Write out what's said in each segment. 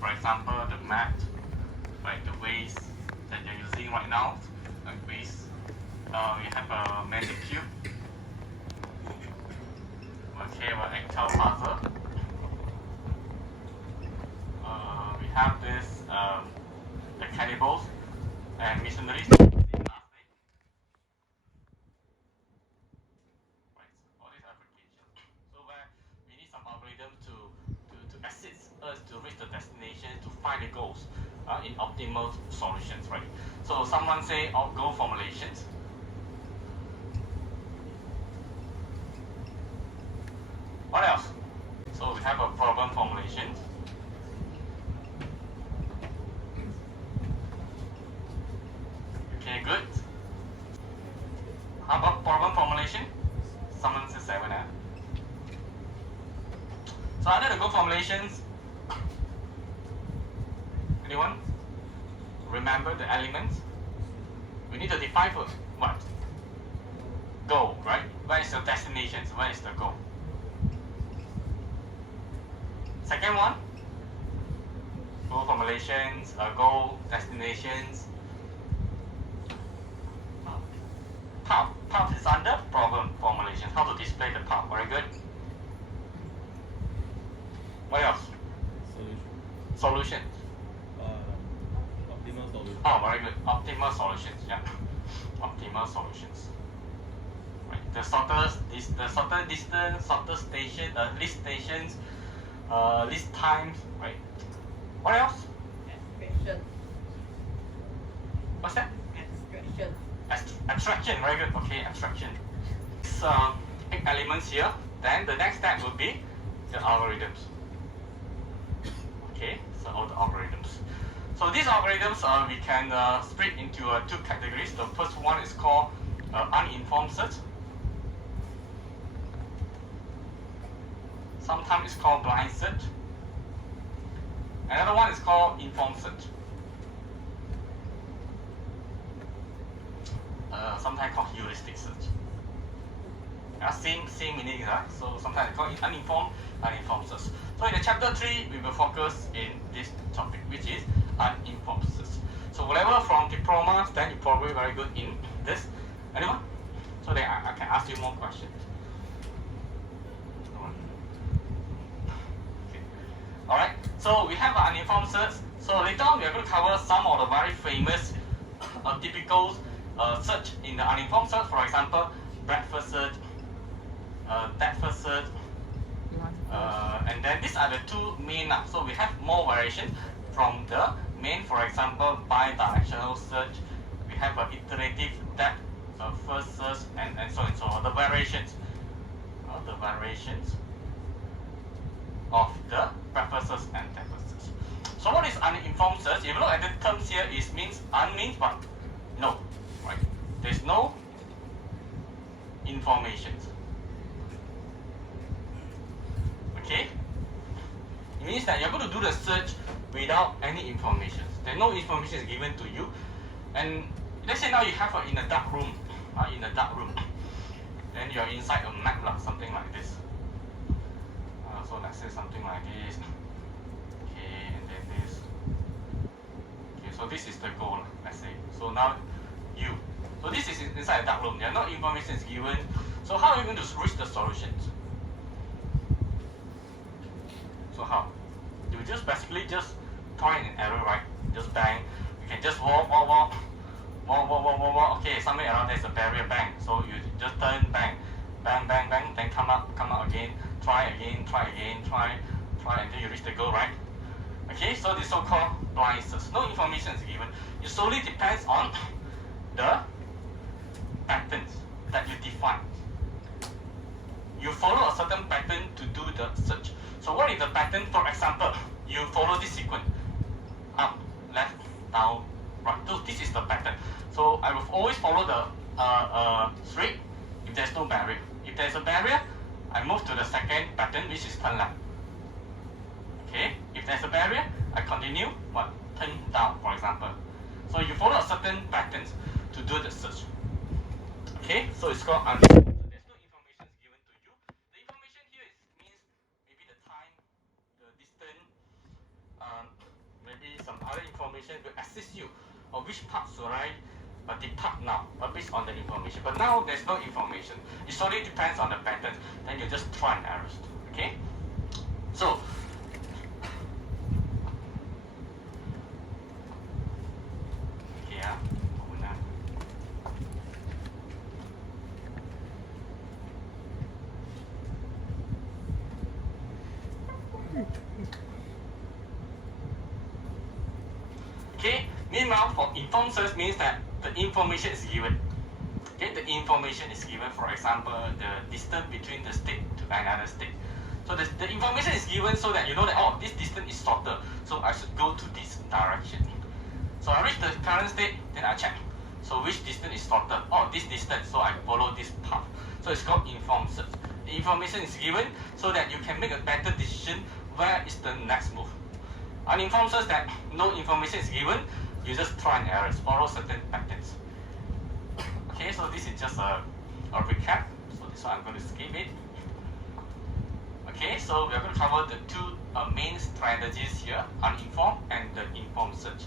For example, the mat, right, the waste that you're using right now, like waste. We have a magic cube. Okay, well, Excel puzzle. We have this, the cannibals and missionaries. To assist us to reach the destination, to find the goals in optimal solutions, right? So someone say, oh, goal formulations. What else? So we have a problem formulation. Okay, good. How about problem formulation? Someone says 7, eh? So under the goal formulations, anyone remember the elements? We need to define for what? Goal, right? Where is your destination? Where is the goal? Second one, goal formulations, goal destinations. Path is under problem formulation. How to display the path? Very good. What else? Solution. Optimal solution. Oh, very good. Optimal solutions. Yeah. Optimal solutions. Right. The shortest distance, shortest station, least stations, least times. Right. What else? Abstraction. What's that? Abstraction. Abstraction. Very good. Okay, abstraction. So 8 elements here. Then the next step will be the algorithms. Okay, so all the algorithms. So these algorithms we can split into 2 categories. The first one is called uninformed search. Sometimes it's called blind search. Another one is called informed search. Sometimes called heuristic search. Same meaning, right? So sometimes called uninformed search. So in the chapter 3, we will focus in this topic, which is uninformed search. So whatever from diploma, then you're probably very good in this. Anyone? So then I can ask you more questions. Okay. Alright, so we have an uninformed search. So later on we are going to cover some of the very famous typical search in the uninformed search. For example, breadth-first search, depth-first search, and then these are the 2 main. So we have more variation from the main. For example, bi-directional search. We have an iterative depth first search, and so on and so on. The variations of the breadth-first search and depth-first search. So what is uninformed search? If you look at the terms here, it means means what? No, right? There's no information. Okay? It means that you're going to do the search without any information. There's no information is given to you. And let's say now you have in a dark room, then you're inside a map, something like this. So let's say something like this. Okay, and then this. Okay, so this is the goal, let's say. So now you. So this is inside a dark room. There are no information is given. So how are you going to reach the solutions? So how? You just basically just try an arrow, right? Just bang. You can just walk. Okay, somewhere around there's a barrier, bang. So you just turn, bang, then come out again, try until you reach the goal, right? Okay, so this so-called blind search. No information is given. It solely depends on the patterns that you define. You follow a certain pattern to do the search. So what is the pattern? For example, you follow this sequence. Up, left, down, right. So this is the pattern. So I will always follow the straight if there's no barrier. If there's a barrier, I move to the second pattern, which is turn left. Okay? If there's a barrier, I continue turn down, for example. So you follow a certain patterns to do the search. Okay? So it's called uninformed. There's no information given to you. The information here means maybe the time, the distance, information will assist you on which part should I depart now, based on the information. But now there's no information. It solely depends on the pattern. Then you just try and error. Okay? So, okay, okay, meanwhile, for informed search means that the information is given. Okay, the information is given, for example, the distance between the stick to another stick. So the information is given so that you know that, oh, this distance is shorter, so I should go to this direction. So I reach the current state, then I check. So which distance is shorter? Oh, this distance, so I follow this path. So it's called informed search. The information is given so that you can make a better decision where is the next move. Uninformed search, that no information is given, you just try and error, follow certain patterns. Okay, so this is just a recap. So this one I'm going to skip it. Okay, so we are going to cover the two main strategies here, uninformed and the informed search.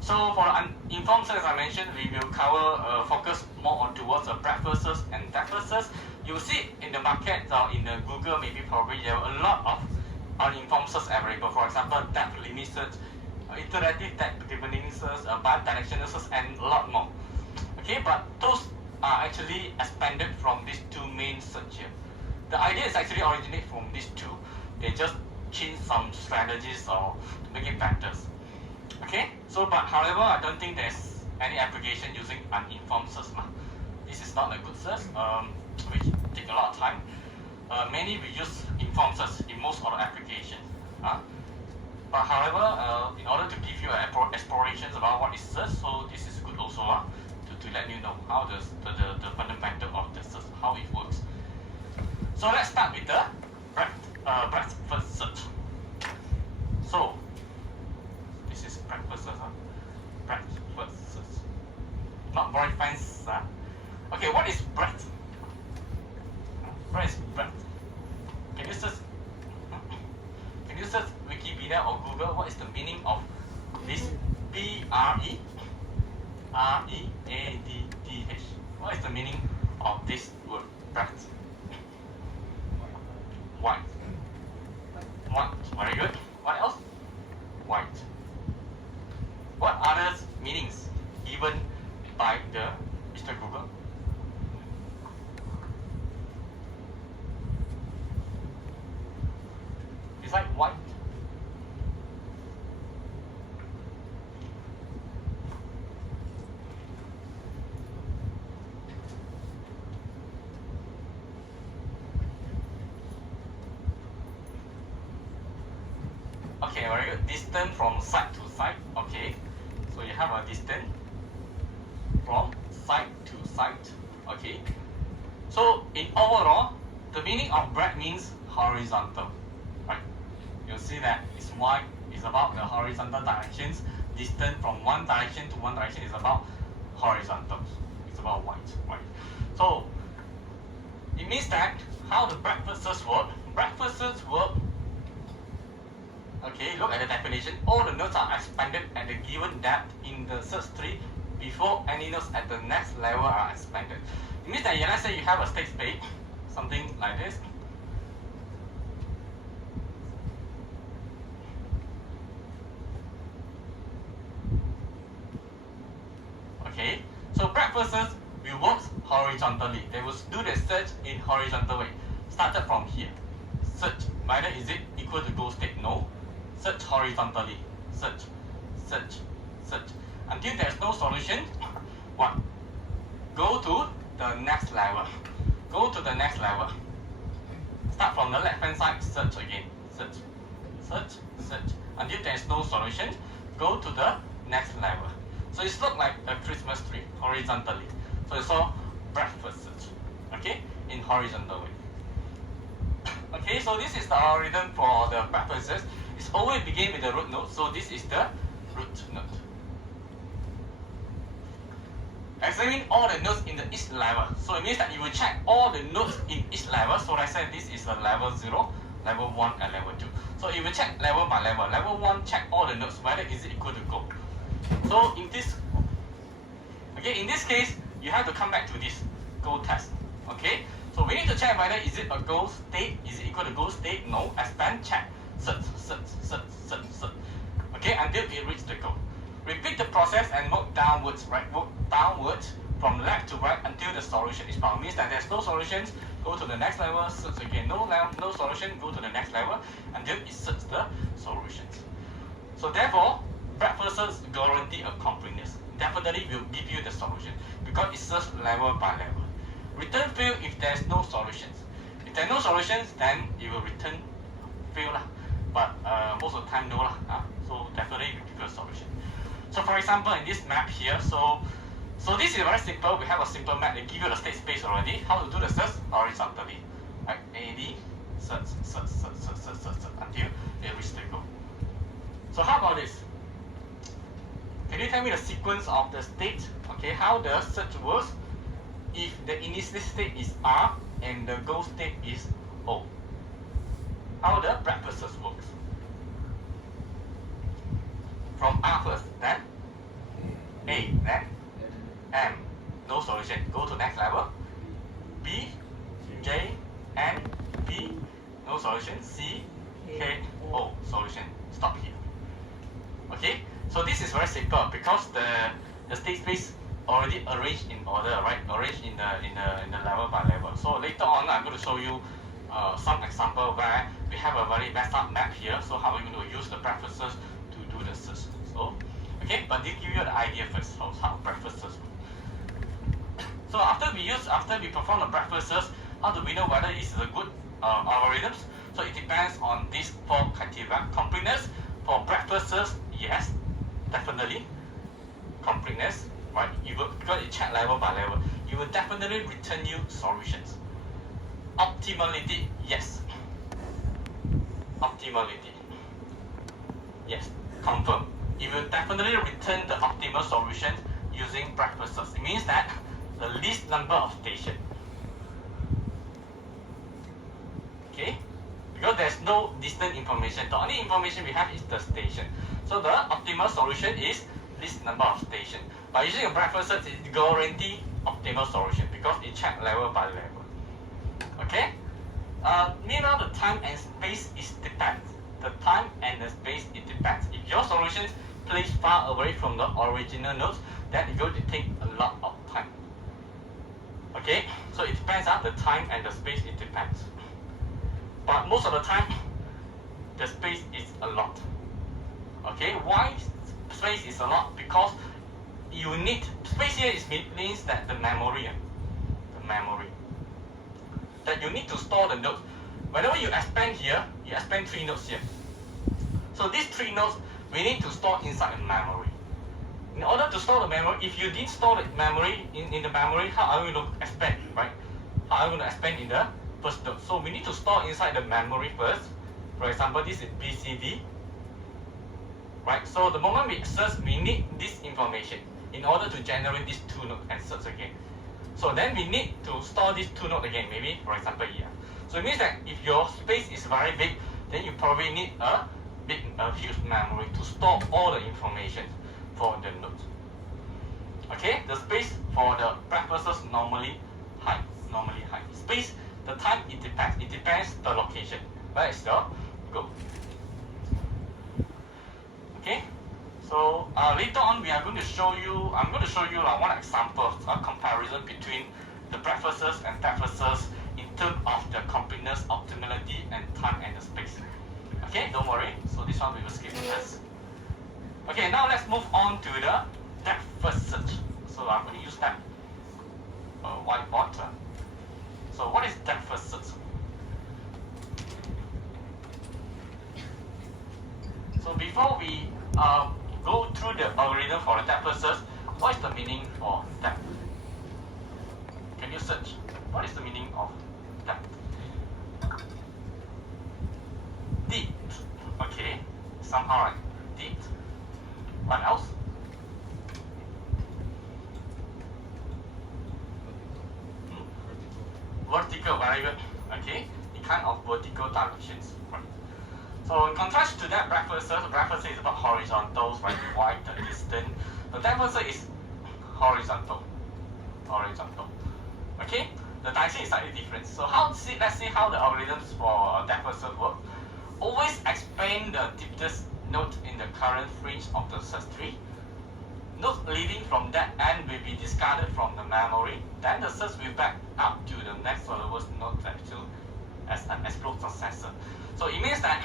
So for uninformed search, as I mentioned, we will cover focus more on towards breadth first search and depth first search. You will see in the market or in the Google, maybe probably there are a lot of uninformed search available. For example, depth limit search, iterative depth deepening search, bi-directional search, and a lot more. Okay, but those are actually expanded from these two main search here. The idea is actually originate from these two. They just change some strategies or to make it better. Okay, so but however, I don't think there's any application using uninformed search. This is not a good search, which take a lot of time. Mainly we use informed search in most of the applications. But however, in order to give you explorations about what is search, so this is good also to let you know how the fundamental of the search, how it works. So let's start with the breadth first search. So this is breadth first search. Breadth first search. Not very fancy. Okay, what is breadth? What is breadth? Can you search Wikipedia or Google? What is the meaning of this B-R-E-R-E-A-D-D-H? What is the meaning of this word, breadth? White. White. Very good. What else? White. What other meanings given by the Mr. Google? It's like white. Okay, very good. Distance from side to side. Okay, so you have a distance from side to side. Okay, so in overall, the meaning of breadth means horizontal, right? You'll see that it's wide. It's about the horizontal directions. Distance from one direction to one direction is about horizontal. It's about wide, right? So it means that how the breadth first search work. Breadth first search work. Okay, look at the definition. All the nodes are expanded at the given depth in the search tree before any nodes at the next level are expanded. It means that, let's say you have a state space, something like this. Okay, so breadth first search will work horizontally. They will do the search in horizontal way. Started from here. Search, whether is it equal to goal state? No. Search horizontally. Search, search, search. Until there's no solution, what? Go to the next level. Go to the next level. Start from the left hand side, search again. Search, search, search. Until there's no solution, go to the next level. So it's look like a Christmas tree horizontally. So it's all breadth first search. Okay? In horizontal way. Okay, so this is the algorithm for the breadth first search. It's always begin with the root node, so this is the root node. Examine all the nodes in the each level. So it means that you will check all the nodes in each level. So let's say this is a level 0, level 1, and level 2. So So it will check level by level. Level 1 check all the nodes whether is it equal to go. So in this case, you have to come back to this go test. Okay, so we need to check whether is it a go state, is it equal to go state? No, expand, check, search. Okay, until it reaches the go. Repeat the process and work downwards, right? Work downwards from left to right until the solution is found. Means that there's no solutions, go to the next level, search again. No solution, go to the next level until it searches the solutions. So therefore, breadth first guarantee a completeness. Definitely will give you the solution because it searches level by level. Return fail if there's no solutions. If there are no solutions, then it will return fail lah. But most of the time no lah. So definitely will give you a solution. So for example, in this map here, so this is very simple. We have a simple map. They give you the state space already. How to do the search horizontally, right? AD search until it reaches the goal. So how about this? Can you tell me the sequence of the state? Okay, how the search works if the initial state is R and the goal state is O? How the breadth first search works? From R first, then A, then M, no solution. Go to next level. B, J, N, P, no solution. C, K, O, solution. Stop here. Okay, so this is very simple because the state space already arranged in order, right? Arranged in the level by level. So later on, I'm going to show you some example where we have a very messed up map here. So how are we going to use the preferences to do the search? So okay, but this give you the idea first how preferences work. So after we perform the preferences, how do we know whether it is a good algorithms? So it depends on these 4 criteria. Completeness for preferences, yes, definitely. Completeness, right? Because it check level by level, you will definitely return you solutions. Optimality, yes. Optimality, yes, confirm. It will definitely return the optimal solution using preferences. It means that the least number of stations. Okay? Because there's no distant information. The only information we have is the station. So the optimal solution is least number of stations. By using a breadth search, it guarantees optimal solution because it checks level by level. Okay? Meanwhile, the time and space is depends. The time and the space it depends. If your solution placed far away from the original nodes, then it's going to take a lot of time. Okay, so it depends on the time and the space, it depends. But most of the time, the space is a lot. Okay, why space is a lot? Because you need, space here means that the memory, that you need to store the nodes. Whenever you expand here, you expand 3 nodes here. So these 3 nodes, we need to store inside the memory. In order to store the memory, if you didn't store the memory in the memory, how are we going to expand, right? How are we going to expand in the first node? So we need to store inside the memory first. For example, this is BCD, right? So the moment we search, we need this information in order to generate these 2 nodes and search again. So then we need to store these 2 nodes again, maybe for example here. So it means that if your space is very big, then you probably need a huge memory to store all the information for the node. Okay, the space for the preferences normally high. Space, the time it depends the location. Where is the goal? Okay, so later on we are going to show you. I'm going to show you one example, a comparison between the preferences and preferences in terms of the completeness, optimality, and time and the space. Okay, don't worry. So this one we will skip this. Okay, now let's move on to the depth first search. So I'm going to use that whiteboard. So what is depth first search? So before we go through the algorithm for the depth first search, what is the meaning for depth? Can you search? What is the meaning of depth? Deep. Okay, somehow right. Deep. What else? Vertical, very good. Okay, the kind of vertical directions. Right. So in contrast to that, breakfast is about horizontals, right? Divide the distance. The depth is horizontal. Okay? The direction is slightly different. So let's see how the algorithms for depth work. Always expand the deepest node in the current fringe of the search tree. Nodes leading from that end will be discarded from the memory. Then the search will back up to the next lowest node actually as an explode successor. So it means that,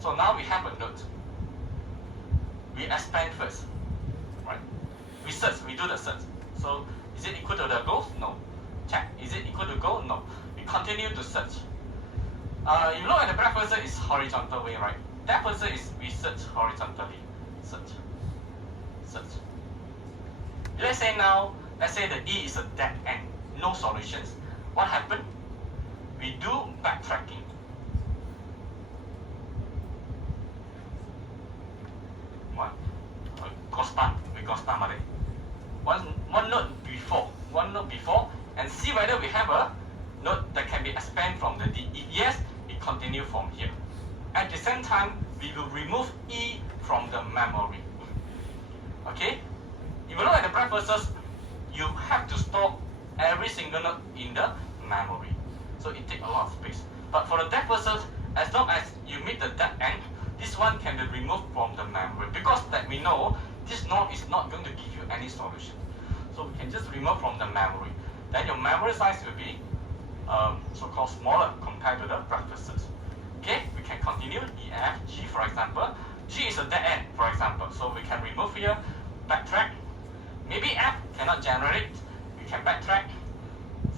so now we have a node. We expand first, right? We do the search. So is it equal to the goal? No. Check. Is it equal to goal? No. We continue to search. You look at the breadth first is horizontal way, right? Depth first is we search horizontally. Search. Let's say the E is a dead end, no solutions. What happened? We do backtracking. What? We go spam already. One node before, and see whether we have a node that can be expanded from the D. If yes, we continue from here. At the same time, we will remove E from the memory. Okay? If you look at the breadth first, you have to store every single node in the memory. So it takes a lot of space. But for the depth first, as long as you meet the dead end, this one can be removed from the memory. Because that we know this node is not going to give you any solution. So we can just remove from the memory. Then your memory size will be so-called smaller compared to the breadth first. Okay, we can continue E, F, G for example. G is a dead end, for example. So we can remove here, backtrack. Maybe F cannot generate, we can backtrack.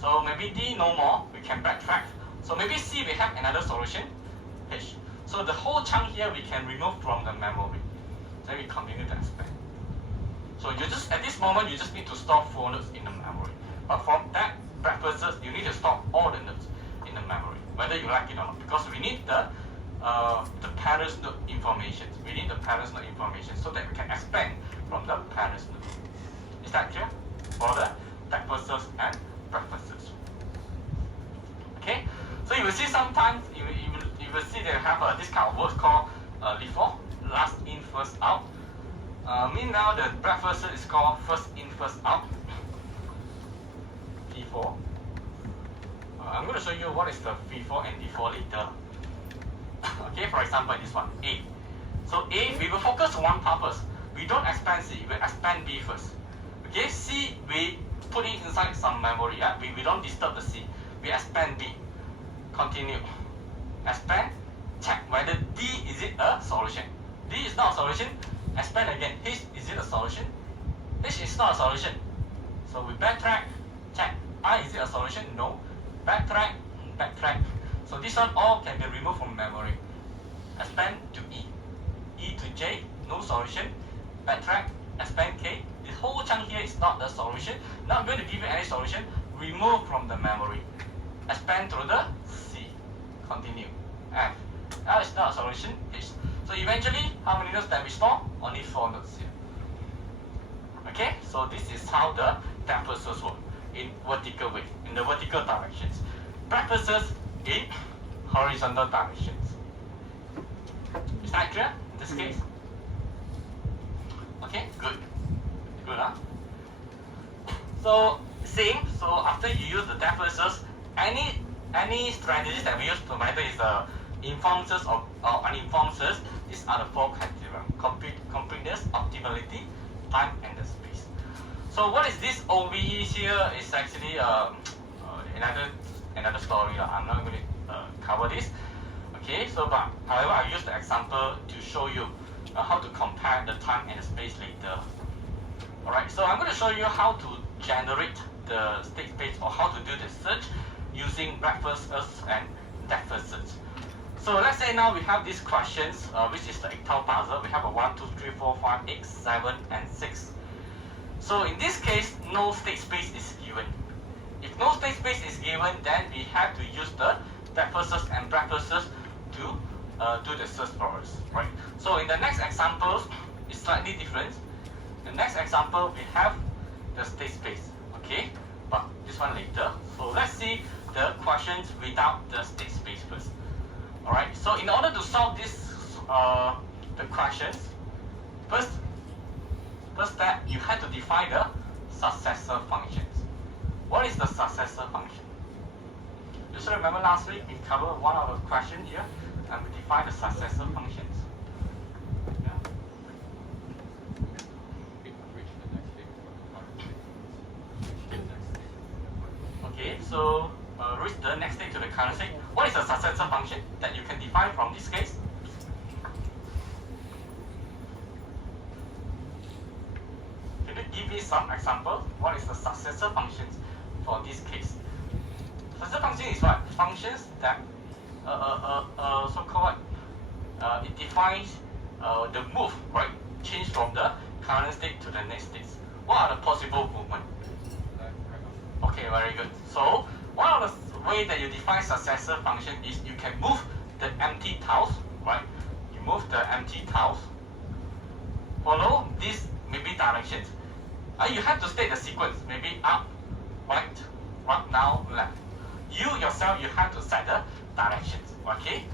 So maybe D no more, we can backtrack. So maybe C we have another solution, H. So the whole chunk here we can remove from the memory. Then we continue to expand. So you just at this moment you just need to store 4 nodes in the memory. But for that purposes you need to store all the nodes in the memory, whether you like it or not, because we need the parent node information. We need the parent node information so that we can expand from the parent node. Is that clear? For the purposes and purposes. Okay? So you will see sometimes you will see they have this kind of word called LIFO, last in, first out. Meanwhile the breadth is called first in, first out. FIFO. I'm going to show you what is the FIFO and LIFO later. Okay, for example, this one, A. So A, we will focus on one purpose. We don't expand C, we expand B first. Okay, C, we put it inside some memory. We don't disturb the C. We expand B. Continue. Expand. Check whether D is it a solution. D is not a solution. Expand again. H, is it a solution? H is not a solution. So we backtrack. Check. I, is it a solution? No. Backtrack. So this one all can be removed from memory. Expand to E. E to J, no solution. Backtrack. Expand K. This whole chunk here is not the solution. Not going to give you any solution. Remove from the memory. Expand through the C. Continue. F. Now it's not a solution. H. So eventually, how many nodes that we store? Only 4 nodes here. Okay, so this is how the purposes work in vertical way, in the vertical directions. Purposes in horizontal directions. Is that clear in this case? Okay, good. Good, huh? So same. So after you use the depth first, any strategies that we use, no matter is informed search or uninformed search, these are the 4 criteria: completeness, optimality, time, and the space. So what is this OVE here? Is actually another story. I'm not going to cover this. Okay. So but however, I use the example to show you how to compare the time and the space later. Alright, so I'm going to show you how to generate the state space or how to do the search using breadth first and depth first search. So let's say now we have these questions, which is the octal puzzle. We have a 1, 2, 3, 4, 5, 8, 7, and 6. So in this case, no state space is given. If no state space is given, then we have to use the depth first and breadth first to do the search for us, right? So in the next example, it's slightly different. The next example, we have the state space, okay? But this one later. So let's see the questions without the state space first. Alright, so in order to solve this the questions, first step you have to define the successor functions. What is the successor function? You should remember last week we covered one of the question here and we defined the successor functions. Yeah. Okay, so reach the next state to the current state. What is a successor function that you can define from this case? Can you give me some example? What is the successor functions for this case? Successor function is what? Functions that so-called it defines the move, right? Change from the current state to the next state. What are the possible movement? Okay, very good. So one of the way that you define successor function is you can move the empty tiles, right? You move the empty tiles. Follow these maybe directions. You have to state the sequence, maybe up, right, down, left. You yourself, you have to set the directions, okay?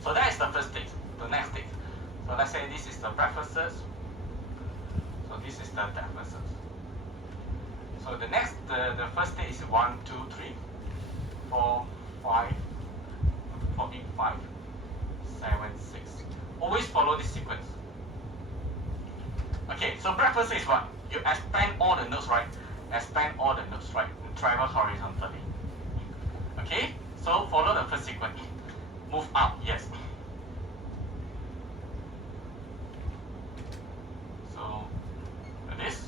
So that is the first stage, the next stage. So let's say this is the breakfasts. So this is the breakfasts. So the next, the first stage is 1, 2, 3, 4, 5, 5, 7, 6. Always follow this sequence. Okay, so breakfast is what? You expand all the nodes, right? Expand all the nodes, right? And travel horizontally. Okay, so follow the first sequence. Move up, yes. So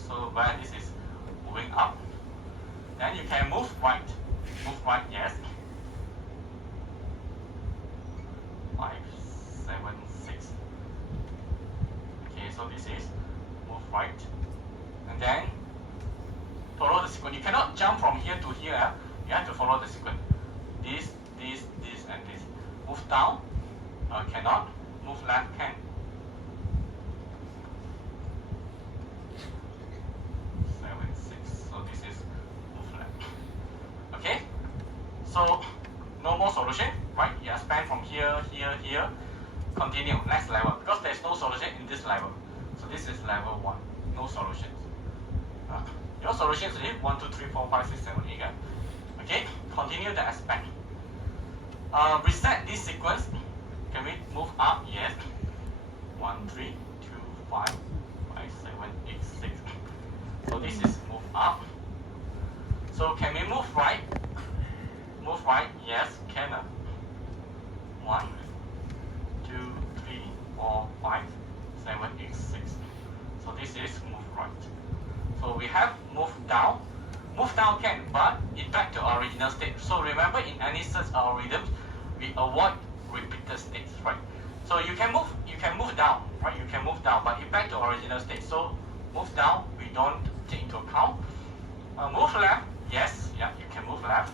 so where this is moving up. Then you can move right. Move right, yes. 5, 7, 6. Okay, so this is move right. And then follow the sequence. You cannot jump from here to here. You have to follow the sequence. This, and this. Move down, cannot. Move left, can. 7, 6. So this is move left. Okay? So no more solution, right? You expand from here, here. Continue, next level. Because there's no solution in this level. So this is level 1. No solutions. Your solutions is 1, 2, 3, 4, 5, 6, 7, 8. Okay? Continue the expand. Reset this sequence. Can we move up? Yes. 1, 3, 2, 5, 7, 8, 6. So this is move up. So can we move right? Move right? Yes, can. 1, 2, 3, 4, 5, 7, 8, 6. So this is move right. So we have move down. Move down can, but it back to original state. So remember, in any such algorithms, we avoid repeated states, right? So you can move down, right? You can move down, but it back to original state. So move down, we don't take into account. Move left, yes, yeah, you can move left.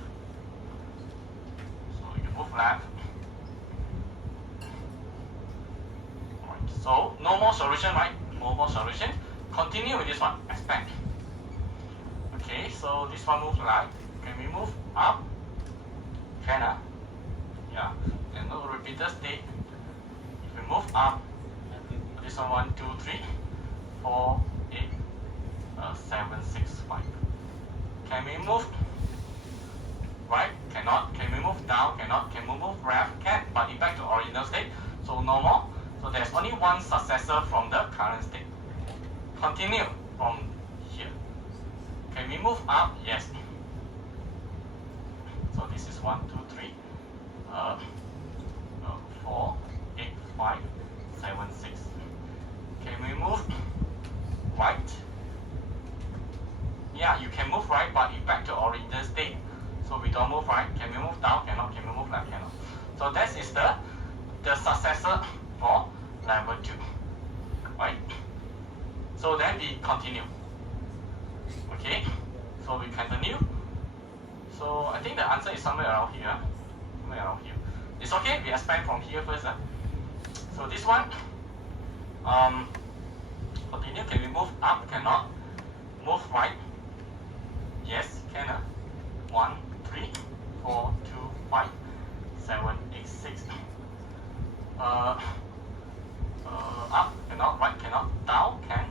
So you move left. Right. So no more solution, right? No more solution. Continue with this one. Expand. Okay, so this one moves right. Can we move up? Can yeah. And no repeated state. If we move up, this one 1, 2, 3, 4, 8, 7, 6, 5. Can we move right? Cannot. Can we move down? Cannot. Can we move left? Can. But it back to original state. So no more. So there's only one successor from the current state. Continue from here. Can we move up? Yes. So this is 1, 2, 3, 4, 8, 5, 7, 6. Can we move right? Yeah, you can move right, but it back to original state. So we don't move right. Can we move down? Cannot. Can we move left? Cannot. So that is the successor for level 2. Right? So then we continue. Okay? So we continue. So I think the answer is somewhere around here. Somewhere around here. It's okay, we expand from here first. So this one, continue. Can we move up? Cannot. Move right? Yes, can. 1, 3, 4, 2, 5, 7, 8, 6. up cannot, right cannot, down can.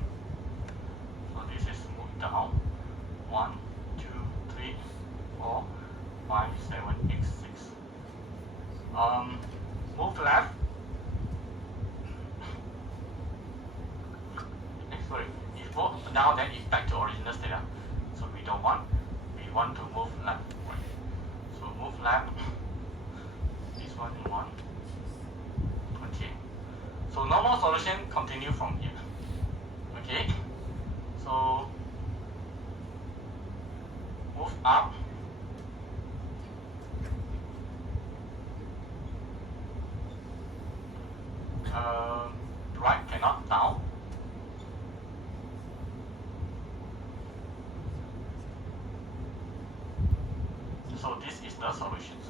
So this is move down. 1, 2, 3, 4, 5, 7, 8, 6. Move left. Sorry, if go down, then it's back to original state. So we don't want. We want to move left. Right. So move left. This one in 1. Okay. So normal solution continue from here. Okay. So move up. Right cannot, down. So this is the solutions.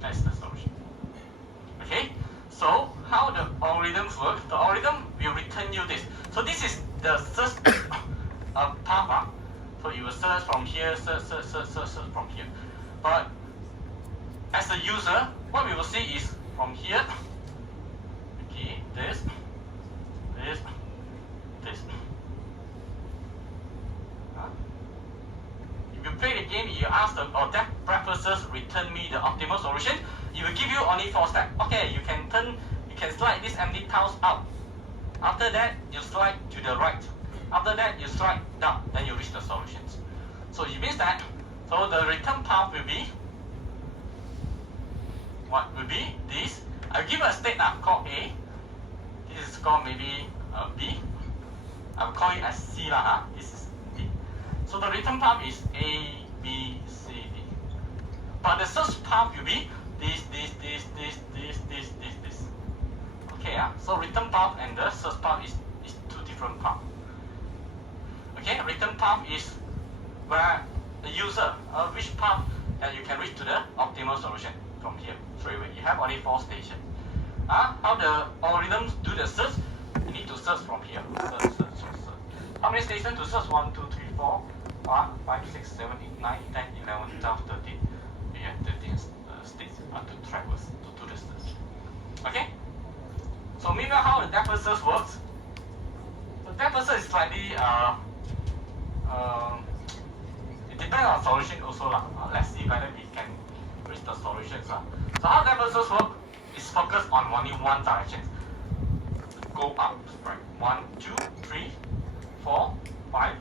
That's the solution. Okay. So how the algorithms work? The algorithm will return you this. So this is the search path. So you will search from here, search from here. But as a user, what we will see is from here. Okay, this. If you play the game, you ask the that preferences return me the optimal solution. It will give you only 4 steps. Okay, you can slide this empty tiles out. After that, you slide to the right. After that, you slide down. Then you reach the solutions. So it means that so the return path will be what will be this. I'll give a state called A. This is called maybe B. I'll call it as C lah. This is D. So the return path is A, B, C, D. But the search path will be this. Okay, so return path and the search path is 2 different paths. Okay, return path is where the user which path that you can reach to the optimal solution from here straight away. You have only 4 stations. How the algorithms do the search? You need to search from here. Search. How many stations to search? 1, 2, 3, 4, 5, 6, 7, 8, 9, 10, 11, 12, 13. We have 13 states to traverse to do the search. Okay? So meanwhile, how the depth first search works? The depth first search is slightly it depends on solution also lah. Let's see whether we can reach the solutions. So how depth first search work is focused on only one direction. Go up, right? 1, 2, 3, 4, 5,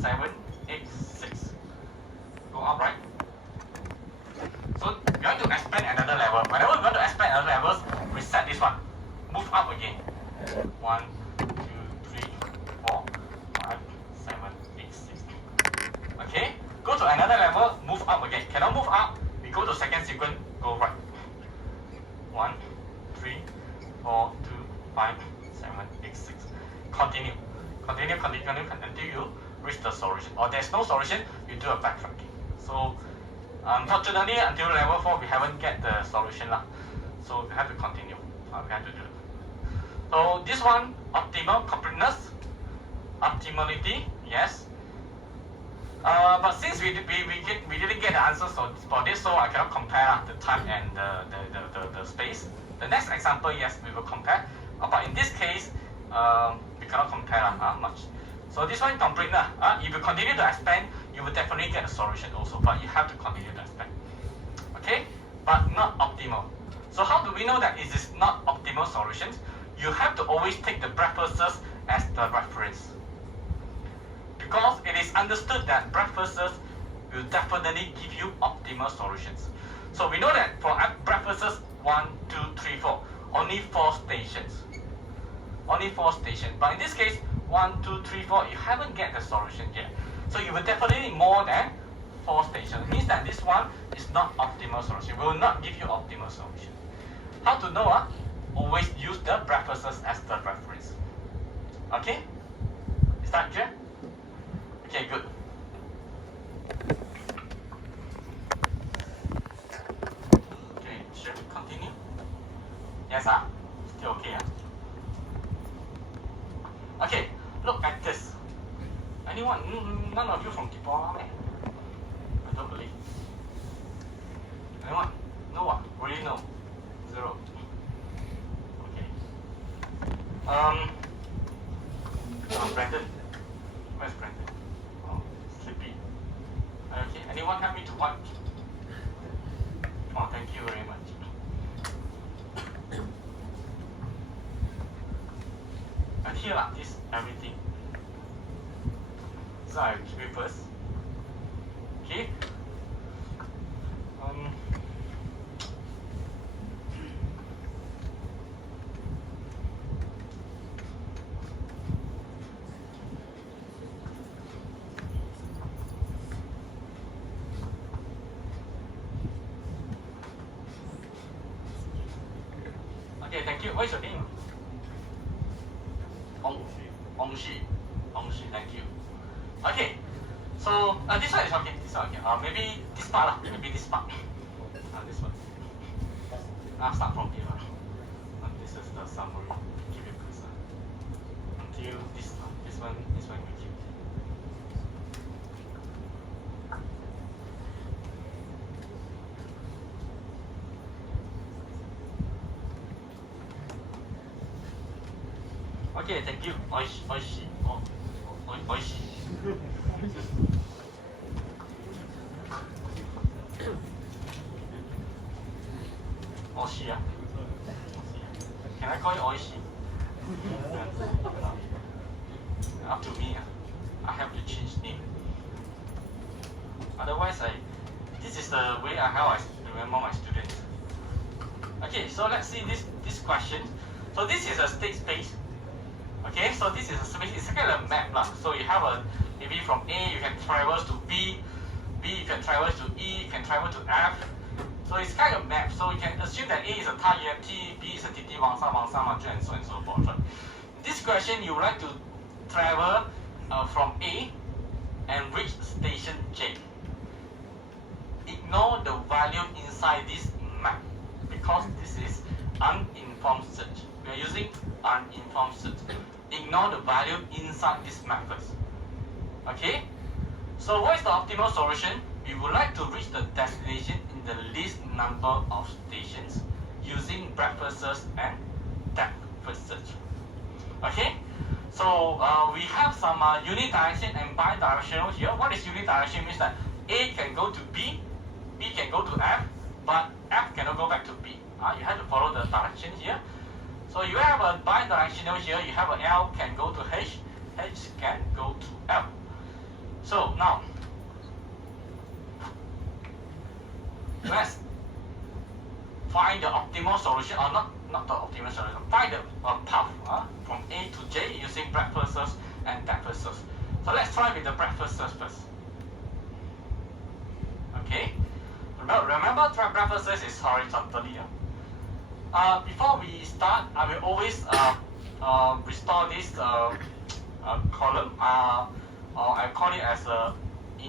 7, 8, 6. Go up, right? So we want to expand another level. Whenever we want to expand another levels, reset this one. Move up again. 1, 2, 3, 4, 5, 7, 8, 6. Okay? Go to another level, move up again. Cannot move up, we go to second sequence, go right. 1, 3, 4, 2, 5, 7, 8, 6. Continue until you reach the solution. Or there's no solution, you do a backtracking. So unfortunately, until level 4, we haven't get the solution lah. So we have to continue. We have to do it. So this one, optimal completeness, optimality, yes. But since we didn't get the answers for this, so I cannot compare the time and the space. The next example, yes, we will compare. But in this case, we cannot compare much. So this one complete if you continue to expand, you will definitely get a solution also. But you have to continue to expand. Okay, but not optimal. So how do we know that it is not optimal solutions? You have to always take the preferences as the reference. Because it is understood that preferences will definitely give you optimal solutions. So we know that for preferences 1, 2, 3, 4, only 4 stations. Only 4 stations. But in this case, 1, 2, 3, 4, you haven't get the solution yet. So you will definitely need more than 4 stations. It means that this one is not optimal solution. Will not give you optimal solution. How to know? Always use the preferences as the reference. Okay? Is that clear? Okay, good. Okay, should we continue? Yes, still okay. Okay, look at this. Anyone? None of you from Kipora, man? I don't believe. Anyone? No what? Really no. 0. Okay. Brandon. Where's Brandon? Oh, sleepy. Okay. Anyone help me to wipe? Oh, thank you very much. And here this everything. So I keep it first. Okay. Okay, thank you. What is your name? Ong Shi, thank you. Okay, so this one is okay. This one okay. Maybe this part lah. Maybe this part. This one. Start from here. This is the summary. Keep it closer. Until this one. This one we keep. Okay, thank you. Oishi. Oishi. Oishi, yeah? Can I call you Oishi? Up to me. I have to change name. Otherwise, this is the way how I remember my students. Okay, so let's see this question. So this is a state space. Okay, so this is a space. It's kind of a map lah. So you have maybe from A you can travel to B, B you can travel to E, you can travel to F. So it's kind of map. So you can assume that A is a T, B is a TT, 往上往上 and so and so forth. Right? This question you would like to travel from A and reach station J. Ignore the value inside this map because this is uninformed search. We are using uninformed search. Ignore the value inside this map first. Okay? So what is the optimal solution? We would like to reach the destination in the least number of stations using breadth first search and depth first search. Okay? So we have some unidirection and bidirectional here. What is unidirection? Means that A can go to B, B can go to F, but F cannot go back to B. You have to follow the direction here. So you have a bidirectional here, you have a L can go to H, H can go to L. So now, let's find the optimal solution, or not the optimal solution, find the path from A to J using breadth first search and depth first search. So let's try with the breadth first search first. Okay, remember breadth first search is horizontally. Before we start, I will always restore this column, or I call it as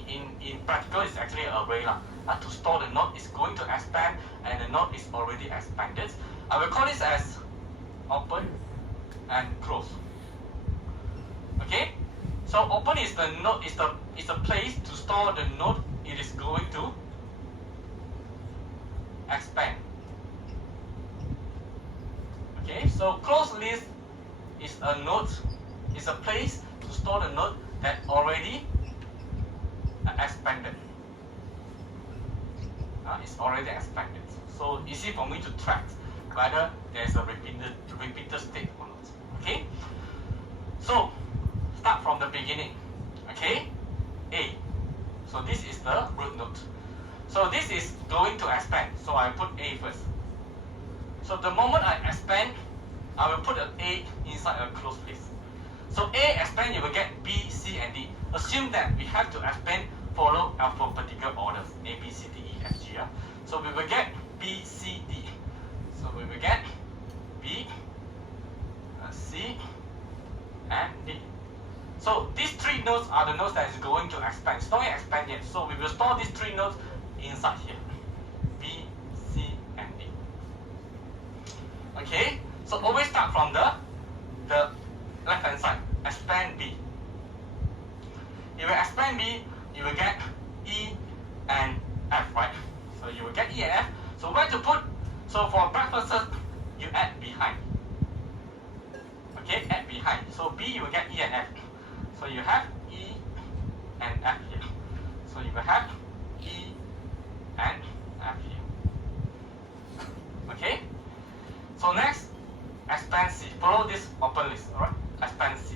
in practical it's actually an array lah. To store the node is going to expand and the node is already expanded. I will call this as open and close. Okay, so open is the node is the place to store the node it is going to expand. Okay, so closed list is a node, is a place to store the node that already expanded. It's already expanded. So easy for me to track whether there's a repeated state or not. Okay? So start from the beginning. Okay? A. So this is the root node. So this is going to expand. So I put A first. So the moment I expand, I will put an A inside a closed list. So A expand, you will get B, C, and D. Assume that we have to expand follow alphabetical orders, A, B, C, D, E, F, G. So we will get B, C, D. So we will get B, C, and D. So these three nodes are the nodes that is going to expand. It's not yet expand yet. So we will store these three nodes inside here. B, C, and D. Okay, so always start from the left hand side. Expand B. You will expand B, you will get E and F, right? So you will get E and F. So where to So you have E and F here. So you will have E and F here. Okay? So next, expand C. Follow this open list, alright? Expand C.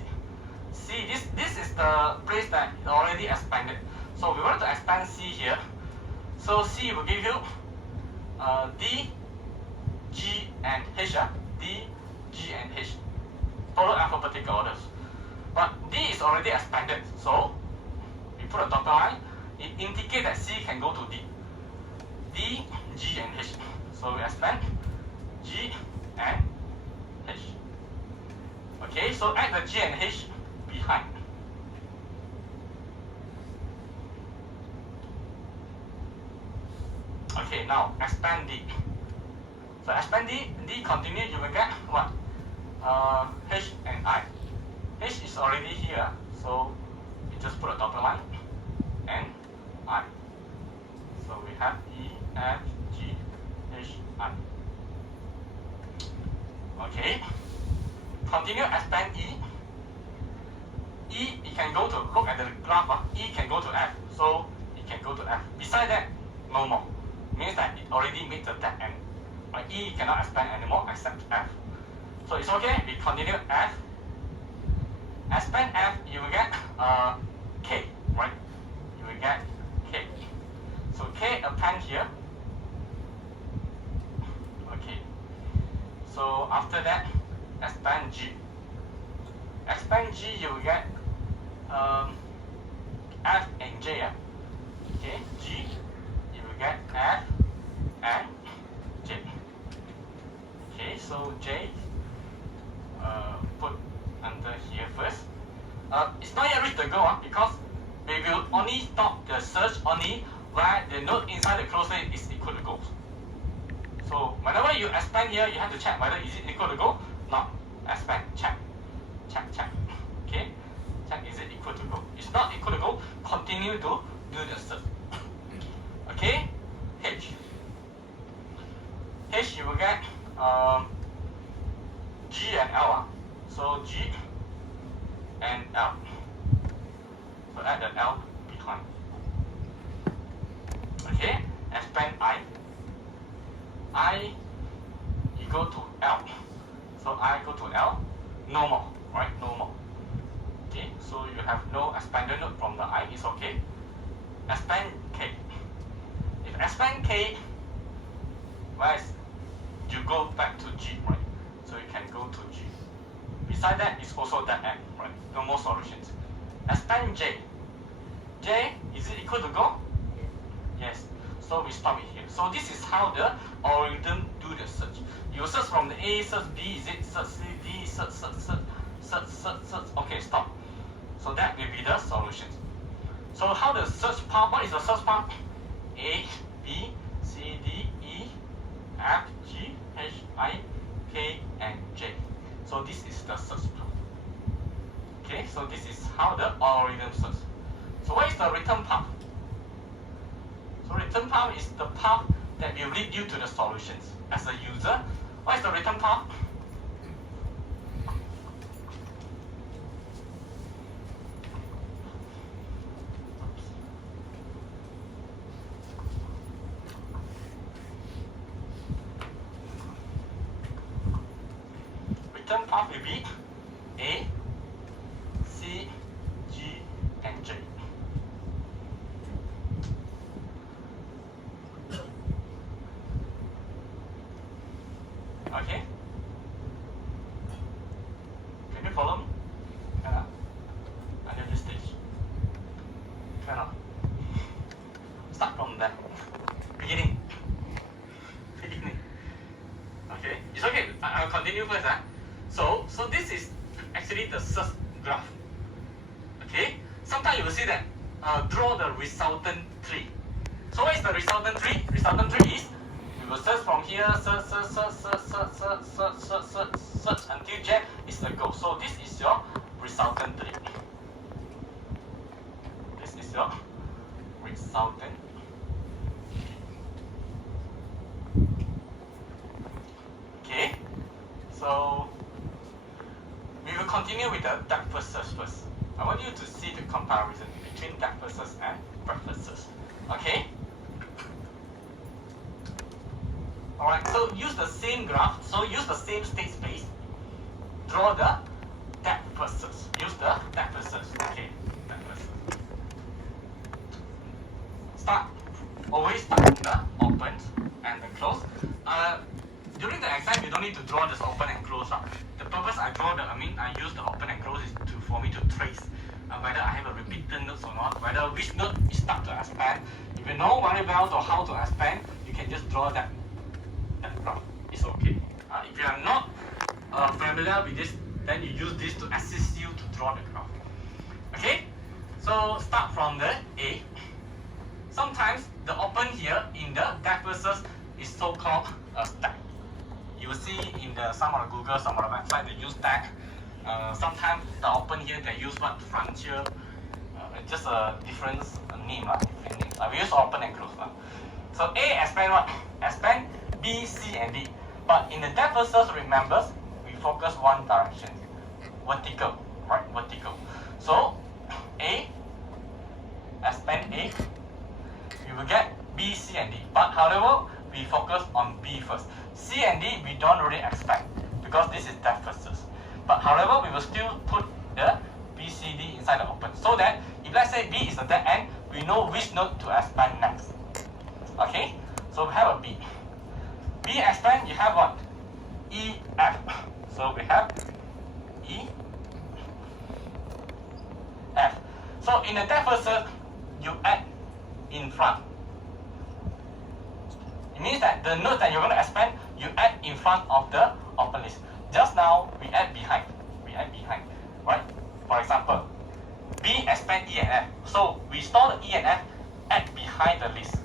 C, this is the place that is already expanded. So we want to expand C here. So C will give you D, G, and H. D, G, and H. Follow alphabetical orders. But D is already expanded, so we put a dotted line. It indicates that C can go to D. D, G, and H. So we expand G and H. Okay, so add the G and H behind. Okay, now expand D. So expand D, D continue, you will get what? H and I. H is already here, so you just put a dotted line and I. So we have E, F, G, H, I. Okay. Continue expand E. E, it can go to, look at the graph, E can go to F, so it can go to F. Beside that, no more. Means that it already made the dead end. E cannot expand anymore except F. So it's okay, we continue F. Expand F, you will get K, right? You will get K. So K append here. Okay. So after that, expand G. Expand G, you will get F and J. Okay, G, you will get F and J. Okay, so J, put under here first. It's not yet reached the goal because we will only stop the search only where the node inside the closed list is equal to goal. So whenever you expand here, you have to check whether is it equal to goal. Not expand, check, check, check. Okay, check is it equal to goal. It's not equal to goal. Continue to do the search. Okay, H. H you will get G and L. So G and L. So add the L behind. Okay, expand I. I, you go to L. So I go to L. No more, right? No more. Okay, so you have no expanded node from the I. It's okay. Expand K. If expand K, whereas you go back to G, right? So you can go to G. Beside that is also that end, right? No more solutions. Expand J. J, is it equal to go? Yes. So we stop it here. So this is how the algorithm do the search. You search from the A, search B, is it search C, D, search. Okay, stop. So that will be the solutions. So how the search path? What is the search path? A, B, C, D, E, F, G, H, I, K, and J. So this is the search path. Okay, so this is how the algorithm search. So what is the return path? So return path is the path that will lead you to the solutions. As a user, what is the return path? Return path will be A, C, G, and J. Okay? Can you follow me? Cannot? Under this stage? Cannot? Start from there. Beginning. Okay? It's okay. I'll continue first. So this is actually the search graph. Okay? Sometimes you will see that draw the resultant tree. So what is the resultant tree? Resultant tree is we will search from here, search until J is the goal. So this is your resultant tree. This is your resultant. Okay, so we will continue with the depth first search first. I want you to see the comparison between depth first and breadth first. Okay? Alright, so use the same graph, so use the same state space. Draw the depth first. Use the depth first. Okay, depth first. Always start with the open and the close. During the exam, you don't need to draw this open and close. The purpose I use the open and close is for me to trace whether I have a repeated notes or not, whether which note is start to expand. If you know very well to how to expand, you can just draw that graph. It's okay. If you are not familiar with this, then you use this to assist you to draw the graph. Okay? So start from the A. Sometimes the open here in the depth versus is so-called a stack. You will see in some of the Google, some of the website they use stack. Sometimes the open here they use what frontier. Just a different name, different names. We use open and close. So A expand what? Expand B, C, and D. But in the depth versus, remember, we focus one direction, vertical, right? Vertical. So A, expand A, you will get B, C, and D. But however, we focus on B first. C and D we don't really expect because this is depth versus. But however, we will still put the B, C, D inside the open so that if let's say B is the dead end, we know which node to expand next. Okay, so we have a B. B expand, you have what? E, F. So we have E, F. So in the depth versus, you add in front. It means that the node that you're going to expand, you add in front of the open list. Just now, we add behind. We add behind, right? For example, B expand E and F. So we store the E and F, add behind the list.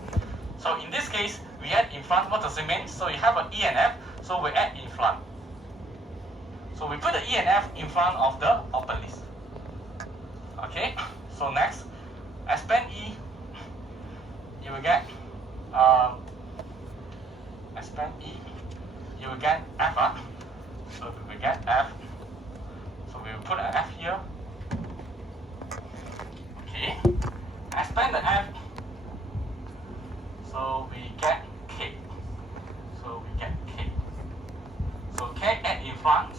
So in this case, we add in front. What does it mean? So you have an E and F, so we add in front. So we put the E and F in front of the open list. Okay, so next, expand E, you will get expand E, you will get F. So we will get F. So we will put an F here. Okay, expand the F. So we get K. So we get K. So K add in front.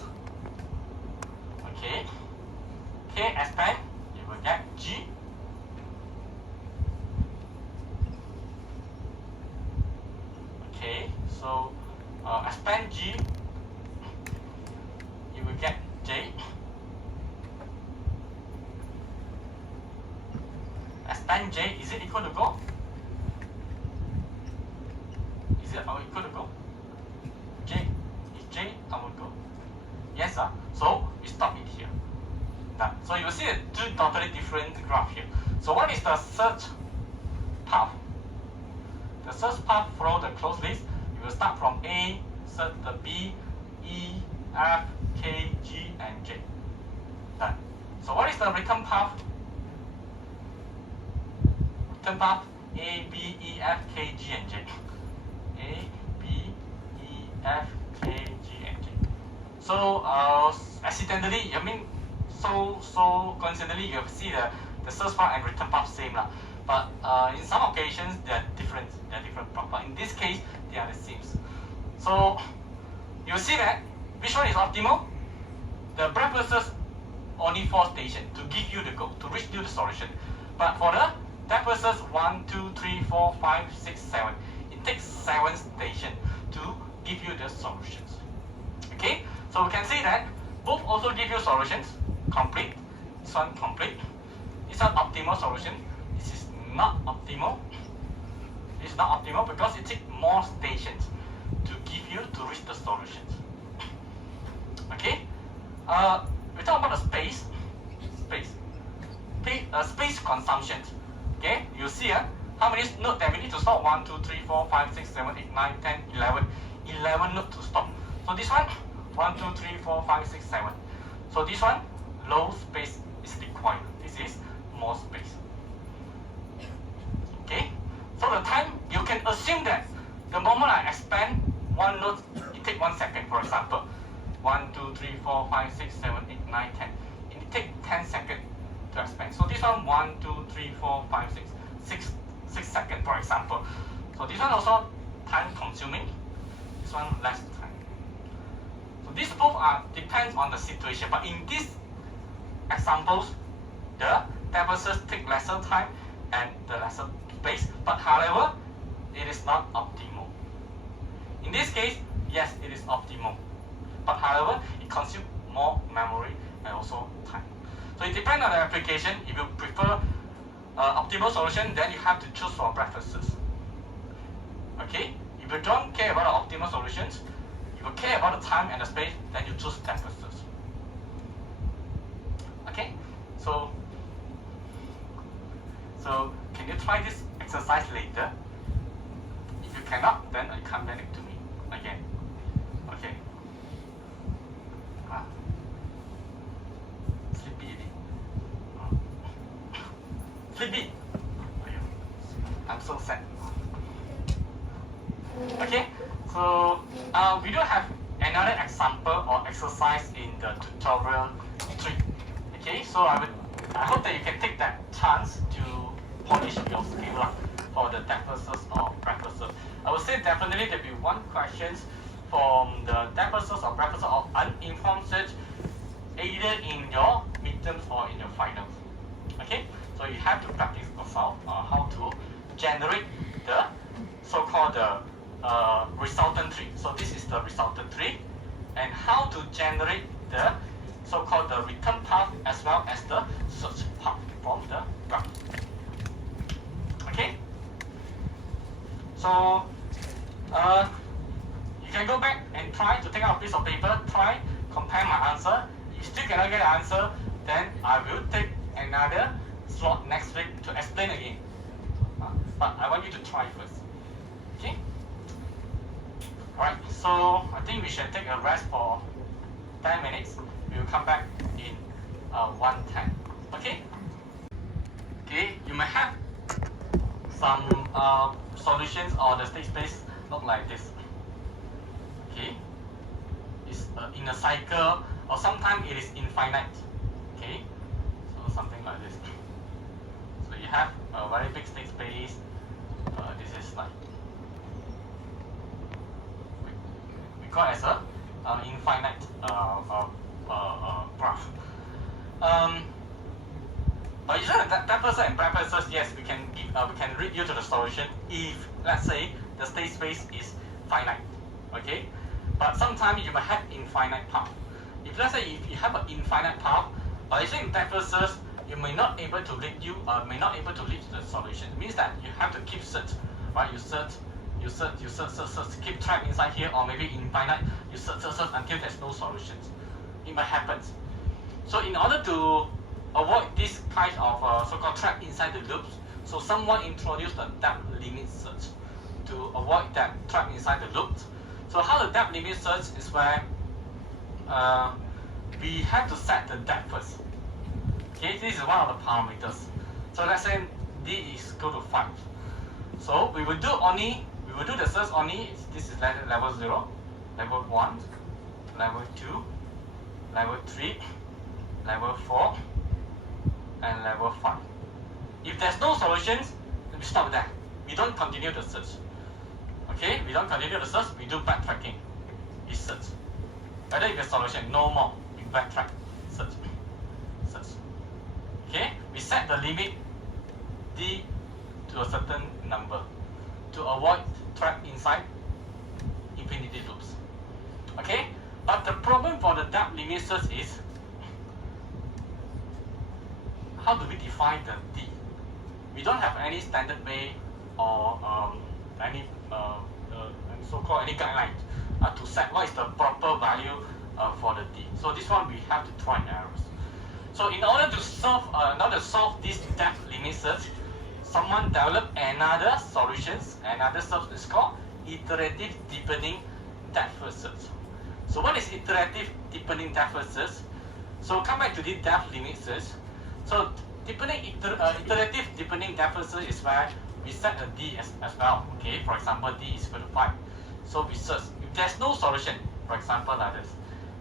Okay. K expand, you will get G. Okay. So expand G, you will get J. Expand J, is it equal to go? Is it equal to go? J, is J our go? Yes, so we stop it here. Done. So you see two totally different graph here. So what is the search path? The search path follow the closed list. You will start from A, search the B, E, F, K, G, and J. Done. So what is the return path? Return path A, B, E, F, K, G, and J. A, B, E, F, K, G, and J. So accidentally, so coincidentally, you see the search path and return path same lah. But in some occasions, they are different. They are different. But in this case, they are the same. So you see that which one is optimal? The breadth versus only 4 stations to give you the goal, to reach you the solution. But for the depth versus 1, 2, 3, 4, 5, 6, 7, it takes 7 stations to give you the solutions. Okay, so we can see that both also give you solutions complete. This one complete. This one optimal solution. This is not optimal. This is not optimal because it takes more stations to give you to reach the solutions. Okay, we talk about the space consumption. Okay, you see how many nodes that we need to stop? 1, 2, 3, 4, 5, 6, 7, 8, 9, 10, 11. 11 nodes to stop. So this one, 1, 2, 3, 4, 5, 6, 7. So this one, low space is required. This is more space. Okay, so the time you can assume that the moment I expand one node, it takes 1 second. For example, 1, 2, 3, 4, 5, 6, 7, 8, 9, 10. It takes 10 seconds to explain. So this one 1, 2, 3, 4, 5, 6, 6 seconds, for example. So this one also time consuming. This one less time. So these both are depends on the situation. But in these examples, the devices take lesser time and the lesser space. But however, it is not optimal. In this case, yes, it is optimal. But however, it consumes more memory and also time. So it depends on the application. If you prefer optimal solution, then you have to choose for preferences. Okay? If you don't care about the optimal solutions, if you care about the time and the space, then you choose preferences. Okay? So can you try this exercise later? If you cannot, then you come back to me again. Okay? Sleepy. Sleepy. I'm so sad. Okay, so we do have another example or exercise in the tutorial 3. Okay, so I hope that you can take that chance to polish your skill for the deficits or preferences. I would say definitely there will be one question from the deficits or preferences of uninformed search, either in your midterms or in your finals. Okay, so you have to practice yourself how to generate the so-called resultant tree. So this is the resultant tree, and how to generate the so-called the return path as well as the search path from the graph. Okay. So you can go back and try to take out a piece of paper, try compare my answer. If you still cannot get the answer, then I will take another slot next week to explain again. But I want you to try first. Okay. Alright, so I think we should take a rest for 10 minutes. We will come back in 1:10. Okay? Okay, you may have some solutions or the state space look like this. Okay? It's in a cycle, or sometimes it is infinite. Okay? So something like this. So you have a very big state space. This is like called as a infinite graph. But usually deficits and preferences, yes, we can read you to the solution if, let's say, the state space is finite. Okay, but sometimes you might have infinite path. If let's say if you have an infinite path, but actually in deficits you may not able to read the solution. It means that you have to keep search, right? You search, keep track inside here, or maybe infinite, you search until there's no solutions. It might happen. So in order to avoid this kind of so-called trap inside the loops, so someone introduced the depth limit search to avoid that trap inside the loop. So how the depth limit search is where we have to set the depth first. Okay, this is one of the parameters. So let's say D is equal to 5. So we will do the search only. This is level 0, level 1, level 2, level 3, level 4, and level 5. If there's no solutions, we stop there. We don't continue the search. Okay, we don't continue the search, we do backtracking. We search. Whether if there's solution, no more. We backtrack, search. Okay, we set the limit D to a certain number to avoid trap inside infinity loops. Okay, but the problem for the depth limit search is how do we define the D? We don't have any standard way or any so-called any guideline to set what is the proper value for the D. So this one we have to try and errors. So in order to solve this depth limit search, someone developed another solutions. Another search is called iterative deepening depth first search. So what is iterative deepening depth first search? So come back to the depth limit search. So iterative deepening depth first search is where we set a D as well. Okay, for example, D is equal to 5. So we search. If there's no solution, for example, like this,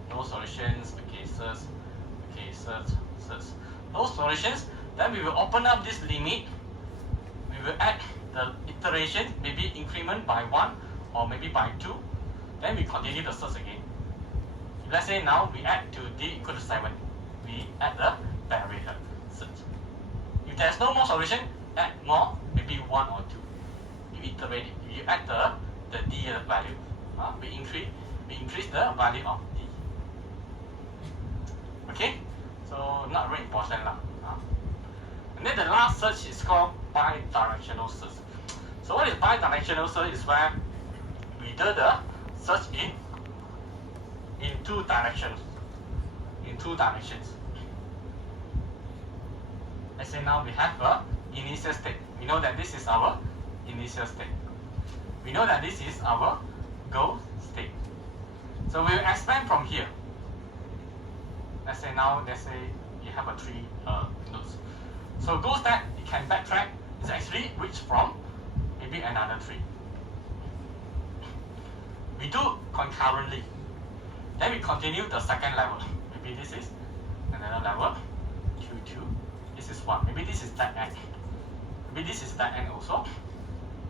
no solutions. Okay, search. Okay, search. those solutions, then we will open up this limit. We will add the iteration, maybe increment by 1 or maybe by 2. Then we continue the search again. Let's say now we add to d equal to 7. We add the barrier search. If there's no more solution, add more, maybe 1 or 2. You iterate it. You add the d value. We increase the value of d. Okay? So not very important lah. And then the last search is called bidirectional search. So what is bidirectional search? Is where we do the search in two directions. Let's say now we have a initial state. We know that this is our initial state. We know that this is our goal state. So we will expand from here. Let's say you have a 3 nodes. So goal state you can backtrack is actually reach from maybe another 3. We do concurrently. Then we continue the second level. Maybe this is another level, Q2. This is 1. Maybe this is that end. Maybe this is that end also.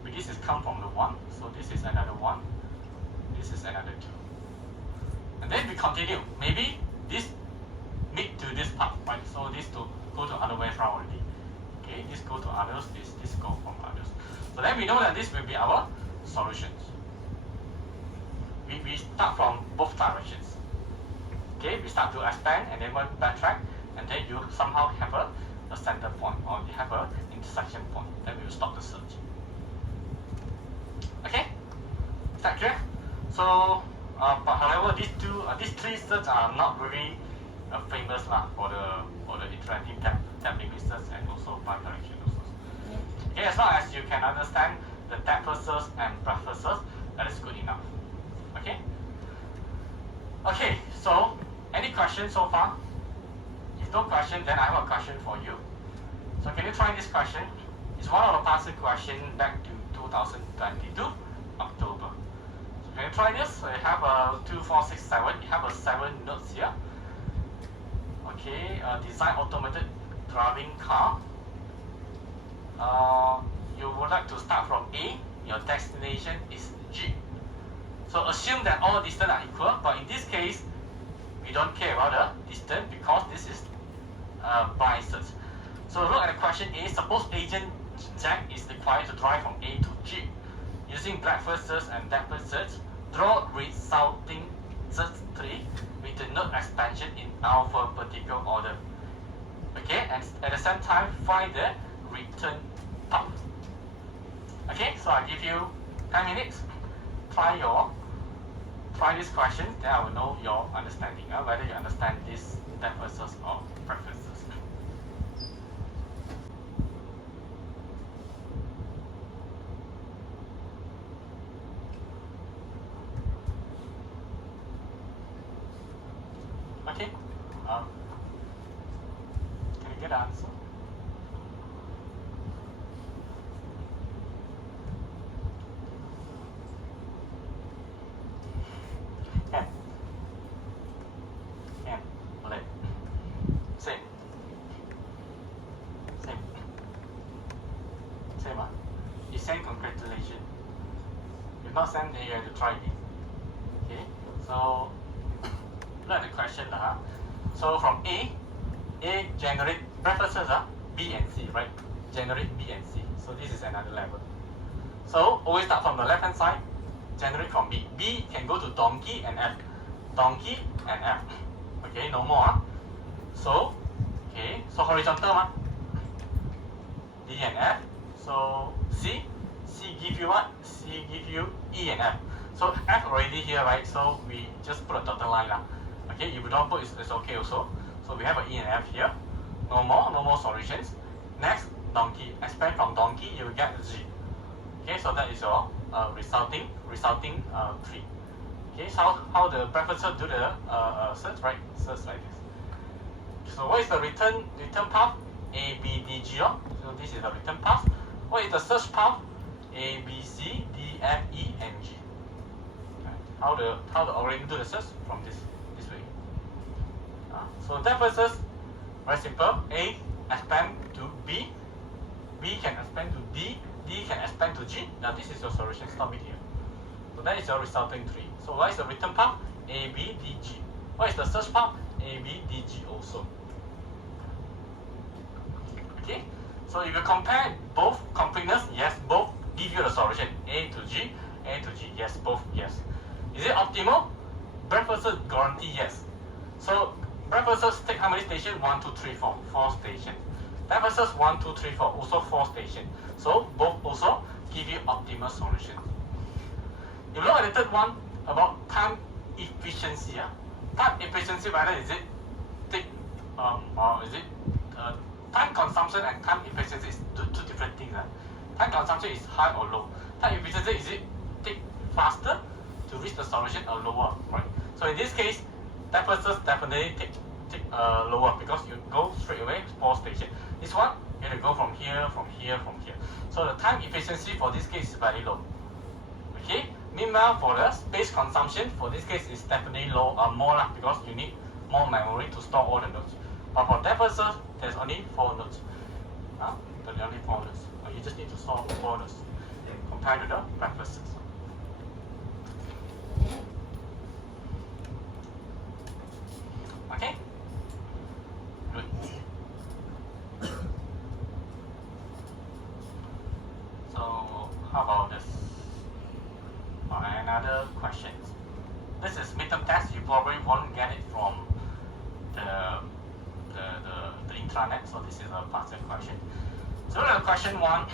Maybe this is come from the 1. So this is another 1. This is another 2. And then we continue. Maybe this meet to this part, right? So this to go to other way from already. Okay, this go to others, this go from others. So then we know that this will be our solutions. We start from both directions. Okay, we start to expand and then we backtrack, and then you somehow have a center point or you have a intersection point. Then we will stop the search. Okay, is that clear? So, but however, these three searches are not very famous lah for the interactive tab limit search and also bidirectional search. Okay, as long as you can understand the depth search and breadth search, that is good enough. Okay. Okay. So, any questions so far? If no question, then I have a question for you. So, can you try this question? It's one of the past question back to 2022 October. So, can you try this? So, you have a 2, 4, 6, 7. You have a 7 nodes here. Okay. Design automated driving car. You would like to start from A. Your destination is G. So assume that all distance are equal, but in this case, we don't care about the distance because this is by search. So look at the question A. Suppose agent Jack is required to drive from A to G. Using breadth search and depth search, draw resulting search tree with the node expansion in alphabetical order. Okay, and at the same time, find the return path. Okay, so I give you 10 minutes. Try this question, then I will know your understanding, whether you understand this depth search or breadth search. Okay, can you get the answer? Send congratulations. If not send, then you have to try it. Okay, so look at the question. So from A generate references B and C, right? Generate B and C. So this is another level. So always start from the left hand side, generate from B. B can go to donkey and F. Donkey and F. Okay, no more. So, okay, so horizontal D and F. So C give you what? C give you E and F. So F already here, right? So we just put a dotted line lah. Okay, if you don't put, it's okay also. So we have an E and F here. No more solutions. Next, donkey. Expand from donkey, you will get G. Okay, so that is your resulting tree. Okay, so how the preferences do the search, right? Search like this. So what is the return path? A, B, D, G. So this is the return path. What is the search path? A, B, C, D, F, E, and G. Okay. How the algorithm do the search from this way. So that versus Very simple. A expand to B, B can expand to D, D can expand to G. Now this is your solution. Stop it here. So that is your resulting tree. So what is the return path? A, B, D, G. What is the search path? A, B, D, G also. Okay. So if you compare both completeness, yes, both give you the solution. A to G, A to G. Yes, both yes. Is it optimal? Breadth first guarantee yes. So breadth first take how many stations? 1, 2, 3, 4. 4 stations. Depth first 1, 2, 3, 4. Also 4 stations. So both also give you optimal solution. If you look at the third one about time efficiency. Time efficiency, whether is it take or is it time consumption and time efficiency is two different things. Time consumption is high or low. Time efficiency is it take faster to reach the solution or lower, right? So in this case, that person definitely take lower because you go straight away 4 stations. This one you have to go from here, from here, from here. So the time efficiency for this case is very low. Okay. Meanwhile, for the space consumption for this case is definitely low, more because you need more memory to store all the nodes. But for that person, there's only 4 nodes. There's only 4 nodes. You just need to store 4 nodes compared to the breakfasts. Okay? Good. So, how about this? Another question. This is midterm test. You probably won't get it from the intranet. So this is a partial question. So the question 1.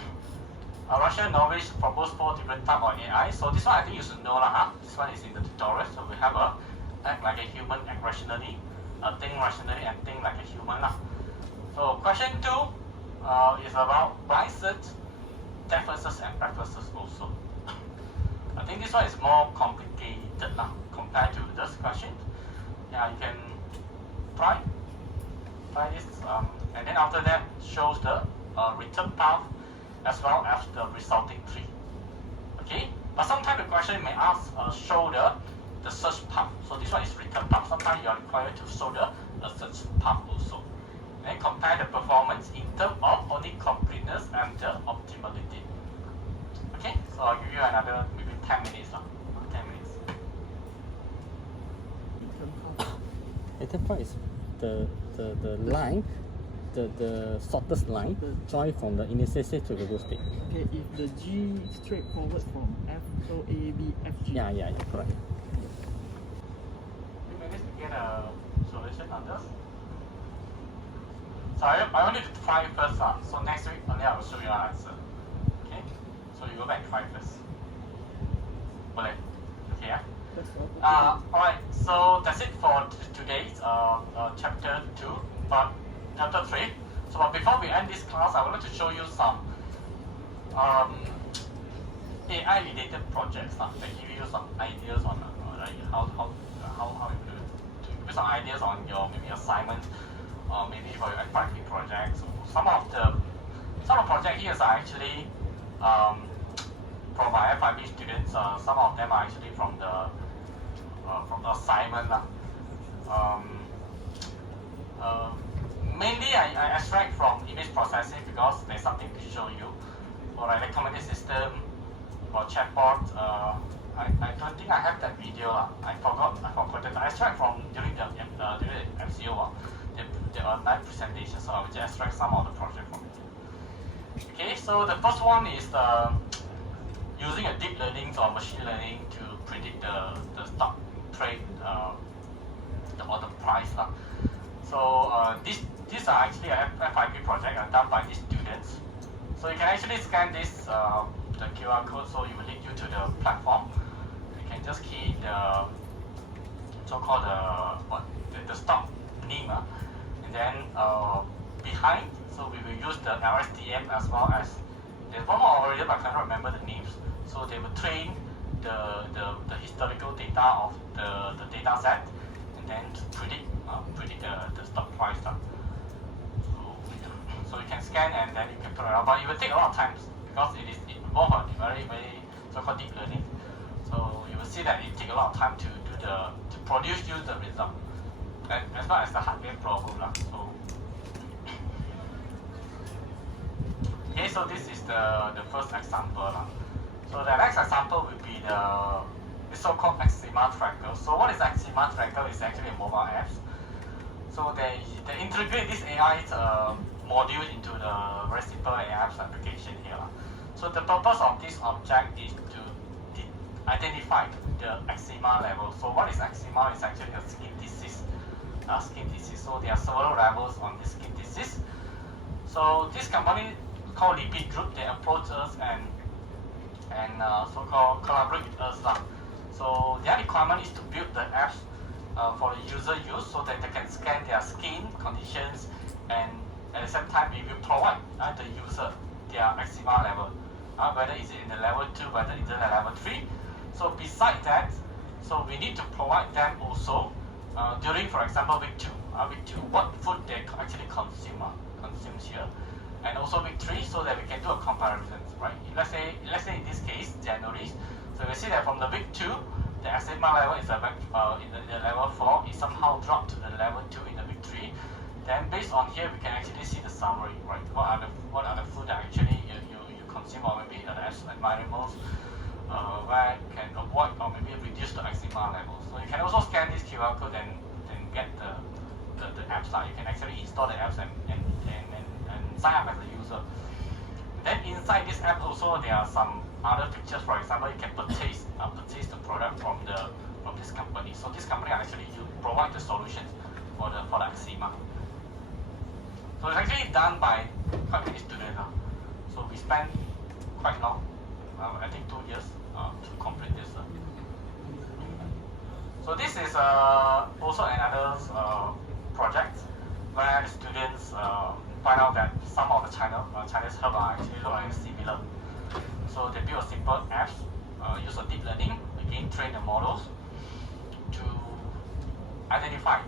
Russia and Norway propose 4 different types of AI. So this one I think you should know lah. This one is in the tutorial. So we have a act like a human, act rationally, think rationally, and think like a human lah. So question 2 is about blind search, depth first, and breadth first also. I think this one is more complicated now compared to this question. Yeah, you can try this, and then after that shows the return path as well as the resulting tree. Okay, but sometimes the question may ask show the search path. So this one is return path. Sometimes you are required to show the search path also. And compare the performance in terms of only completeness and the optimality. Okay, so I'll give you another maybe 10 minutes. 10 minutes. Return path is the line, the shortest line join from the initial state to the goal state. Okay, if the G straightforward from F, so A, B, F, G. Yeah, correct. You managed to get a solution on this? So I want you to try first. So next week only I will show you an answer. Okay? So you go back and try first. Okay, yeah? Alright, so that's it for today's chapter 2, but chapter 3. So before we end this class, I would like to show you some AI related projects that give you some ideas on how you do some ideas on your maybe assignment or maybe for your FYP projects. So some of the projects here are actually from my FYP students. Some of them are actually from the assignment. Mainly I extract from image processing because there's something to show you. For like recommended system or chatbot, I don't think I have that video. I forgot that. I extract from during the MCO. There are 9 presentations, so I will just extract some of the project from it. Okay, so the first one is using a deep learning or machine learning to predict the stock trade or the price. So these are actually a FYP project done by these students. So you can actually scan this the QR code, so it will lead you to the platform. You can just key the so-called the stock name, and then behind. So we will use the LSTM as well as there's one more already, but I cannot remember the names. So they will train the historical data of the data set, and then to predict the stock price. So you can scan and then you can put it out, but it will take a lot of time because it involves a very so-called deep learning. So you will see that it takes a lot of time to produce you the result, as well as the hardware problem. So Okay, so this is the first example. So the next example will be the so-called eczema tracker. So what is eczema tracker? Is actually a mobile app. So they integrate this AI module into the very simple AI application here. So the purpose of this object is to identify the eczema level. So what is eczema? It's actually a skin disease. So there are several levels on this skin disease. So this company called Lipid Group, they approach us and so-called collaborate with us. So their requirement is to build the apps for the user use so that they can scan their skin conditions, and at the same time we will provide the user their eczema level, whether it's in the level 2, whether it's in the level 3. So besides that, so we need to provide them also during, for example, week 2, what food they actually consumes here, and also week 3, so that we can do a comparison, right? Let's say in this case January, so we see that from the week 2, the eczema level is in the level 4, it somehow dropped to the level 2 in the week 3. Then based on here, we can actually see the summary, right? What are the food that actually you consume, or maybe the environments where you can avoid or maybe reduce the eczema level. So you can also scan this QR code and get the apps. You can actually install the apps and sign up as a user. Then inside this app also there are some other features. For example, you can purchase the product from this company. So this company actually provide the solutions for the eczema. So it's actually done by quite many students. So we spent quite long, I think 2 years to complete this. So this is also another project where the students find out that some of the Chinese herbs are actually look like similar. So they build a simple app, use a deep learning, again train the models to identify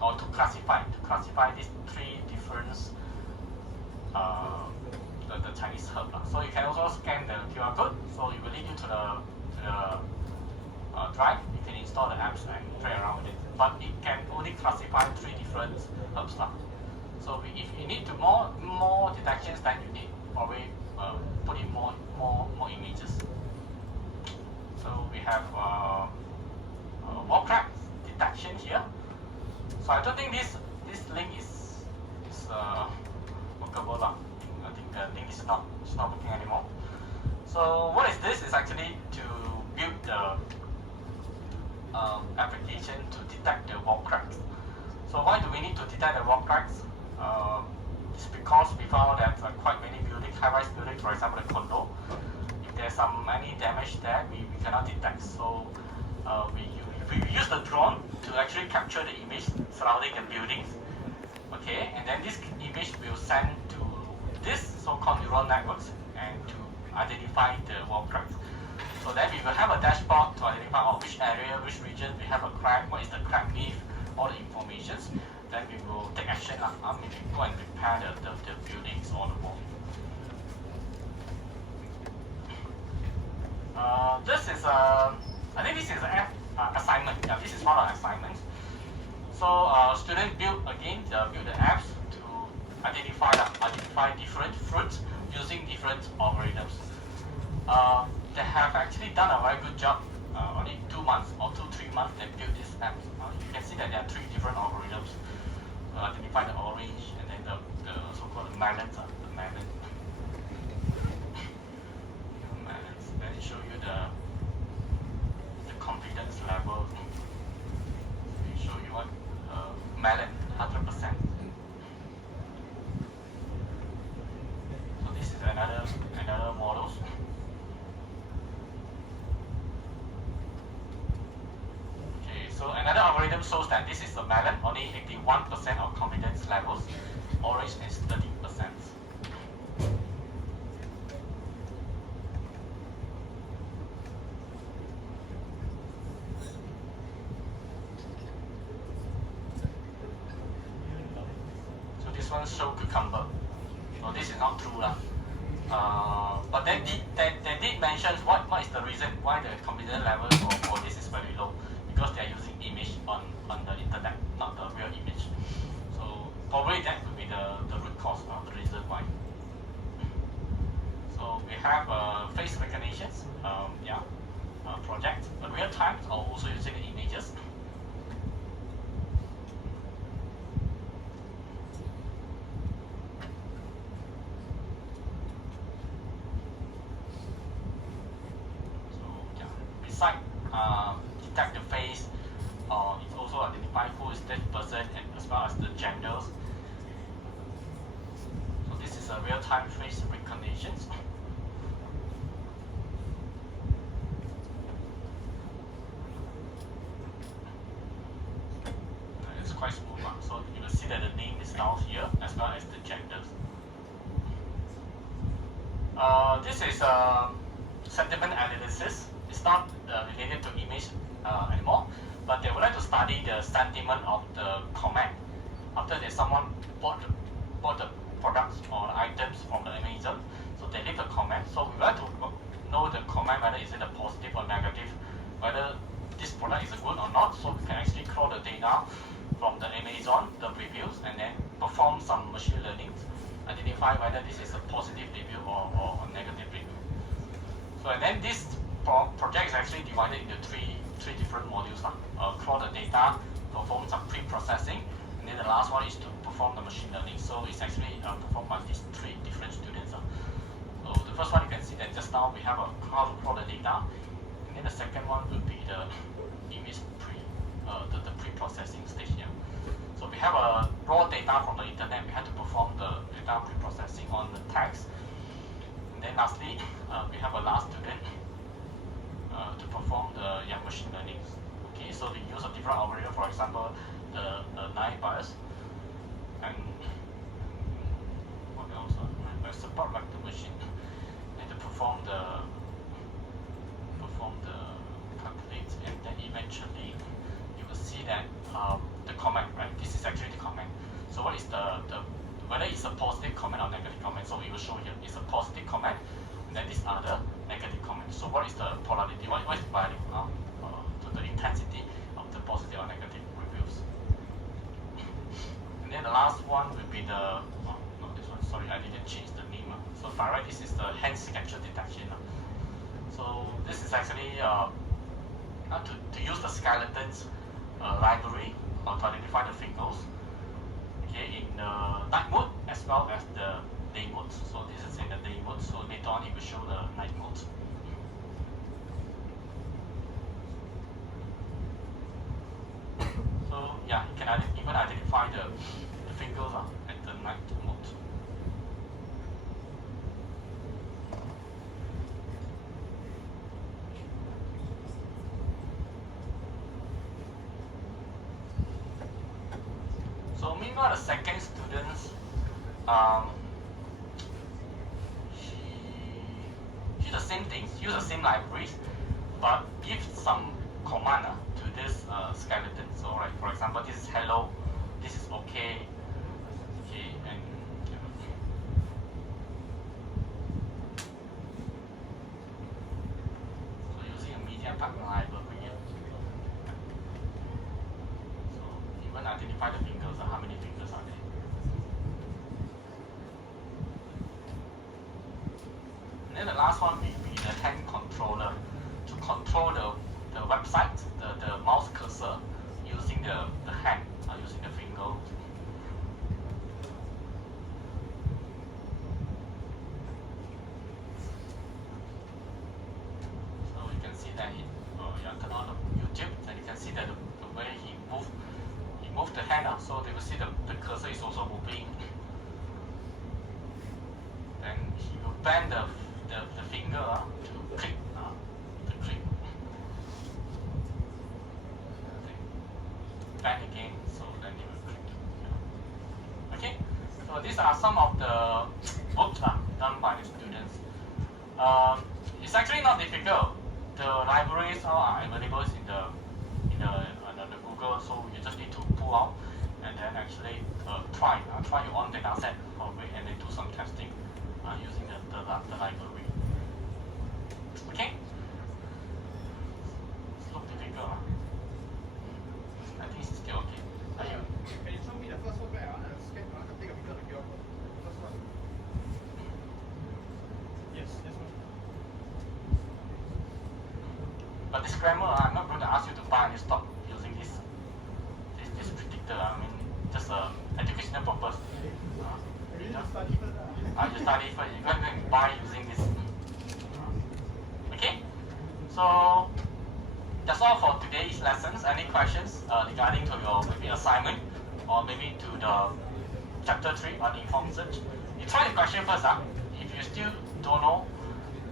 or to classify these 3 different the Chinese herb. So you can also scan the QR code. So it will lead you to the drive. You can install the apps and play around with it. But it can only classify 3 different herbs. So if you need to more detections, then you need probably put in more images. So we have wall crack detection here. So I don't think this link is workable. I think the link is not working anymore. So what is this? Is actually to build the application to detect the wall cracks. So why do we need to detect the wall cracks? It's because we found that quite many buildings, high-rise buildings, for example, the condo, if there's any damage there, we cannot detect. So we use the drone to actually capture the image surrounding the buildings. Okay, and then this image will send to this so-called neural networks and to identify the wall cracks. So then we will have a dashboard to identify which area, which region we have a crack, what is the crack width, all the informations. Then we will take action, maybe go and repair the buildings or the wall. This is I think this is an assignment. Yeah, this is one of the assignments. So students build the apps to identify different fruits using different algorithms. They have actually done a very good job. Only 2 months or 2-3 months they built this app. You can see that there are 3 different algorithms to identify the orange and then the so-called melons. The melons. Then it show you the confidence level. It show you what melon 100%. So this is another model. So another algorithm shows that this is a melon, only 81% of confidence levels, orange is 30%. So this one shows cucumber. So this is not true. But they did mention what is the reason why the confidence level for this is very low. Because they are using image on the internet, not the real image. So probably that could be the root cause of the reason why. have face recognition, project, real time, or also using the images. So yeah, besides detect the face, it also identify who is that person and as well as the genders. So this is a real-time face recognition. It's quite smooth, so you will see that the name is down here as well as the genders. This is sentiment analysis. It's not related to image anymore, but they would like to study the sentiment of the comment after that someone bought the products or items from the Amazon. So they leave a comment. So we would like to know the comment whether is it a positive or negative, whether this product is good or not. So we can actually crawl the data from the Amazon, the reviews, and then perform some machine learning, identify whether this is a positive review or a negative review. So and then this project is actually divided into three different modules. Crawl the data, perform some pre-processing, and then the last one is to perform the machine learning. So it's actually performed by these three different students. So the first one you can see that just now we have how to crawl the data, and then the second one will be the image the pre-processing stage here. So we have raw data from the internet. We had to perform the data pre-processing on the text, and then lastly we have a last student to perform the machine learning. Okay, so we use a different algorithm, for example, the naive bias, and what else? Support vector machine, and to perform the calculate, and then eventually you will see that the comment, right? This is actually the comment. So what is the whether it's a positive comment or negative comment? So we will show here it's a positive comment, and then these are the negative comments. So what is the polarity? What is the value to the intensity of the positive or negative reviews? And then the last one will be the not this one. Sorry, I didn't change the name. So by right, this is the hand signature detection. So this is actually to use the skeletons library to identify the fingers. Okay, in the night mode as well as the day mode. So this is in the day mode. So later on it will show the night mode. So yeah, you can even identify the fingers at the night mode. So meanwhile, the second student, she the same things, use the same libraries, but give some command to this skeleton. So like for example, this is hello, this is okay, and so using a media pack library. So even identify the fingers, how many fingers are there. And then the last one will be the hand controller to control the website, the mouse cursor using the hand, using the finger. So you can see that turn on the YouTube, and you can see that the way he moved the hand, so they will see the cursor is also moving. Then he will bend the finger to click. Back again, so then you will click. Okay, so these are some of the works done by the students. It's actually not difficult. The libraries are available in the Google, so you just need to pull out and then actually try your own data set of it and then do some testing using the library. Okay? It's look difficult. I think it's still okay. Can you show me the first one where I scan take a picture of the QR code? First one. Yes, this one. disclaimer, I'm not going to ask you to buy any stock using this predictor. I mean, just educational purpose. You know, you study first. You're going to buy using this. Okay. So that's all for today's lessons. Any questions regarding to your maybe assignment or maybe to the chapter 3 on informed search? You try the question first. If you still don't know,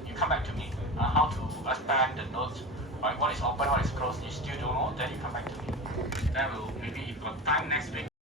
you come back to me. How to expand the notes, right? What is open, what is closed. You still don't know, then you come back to me. Then we'll maybe if you've got time next week.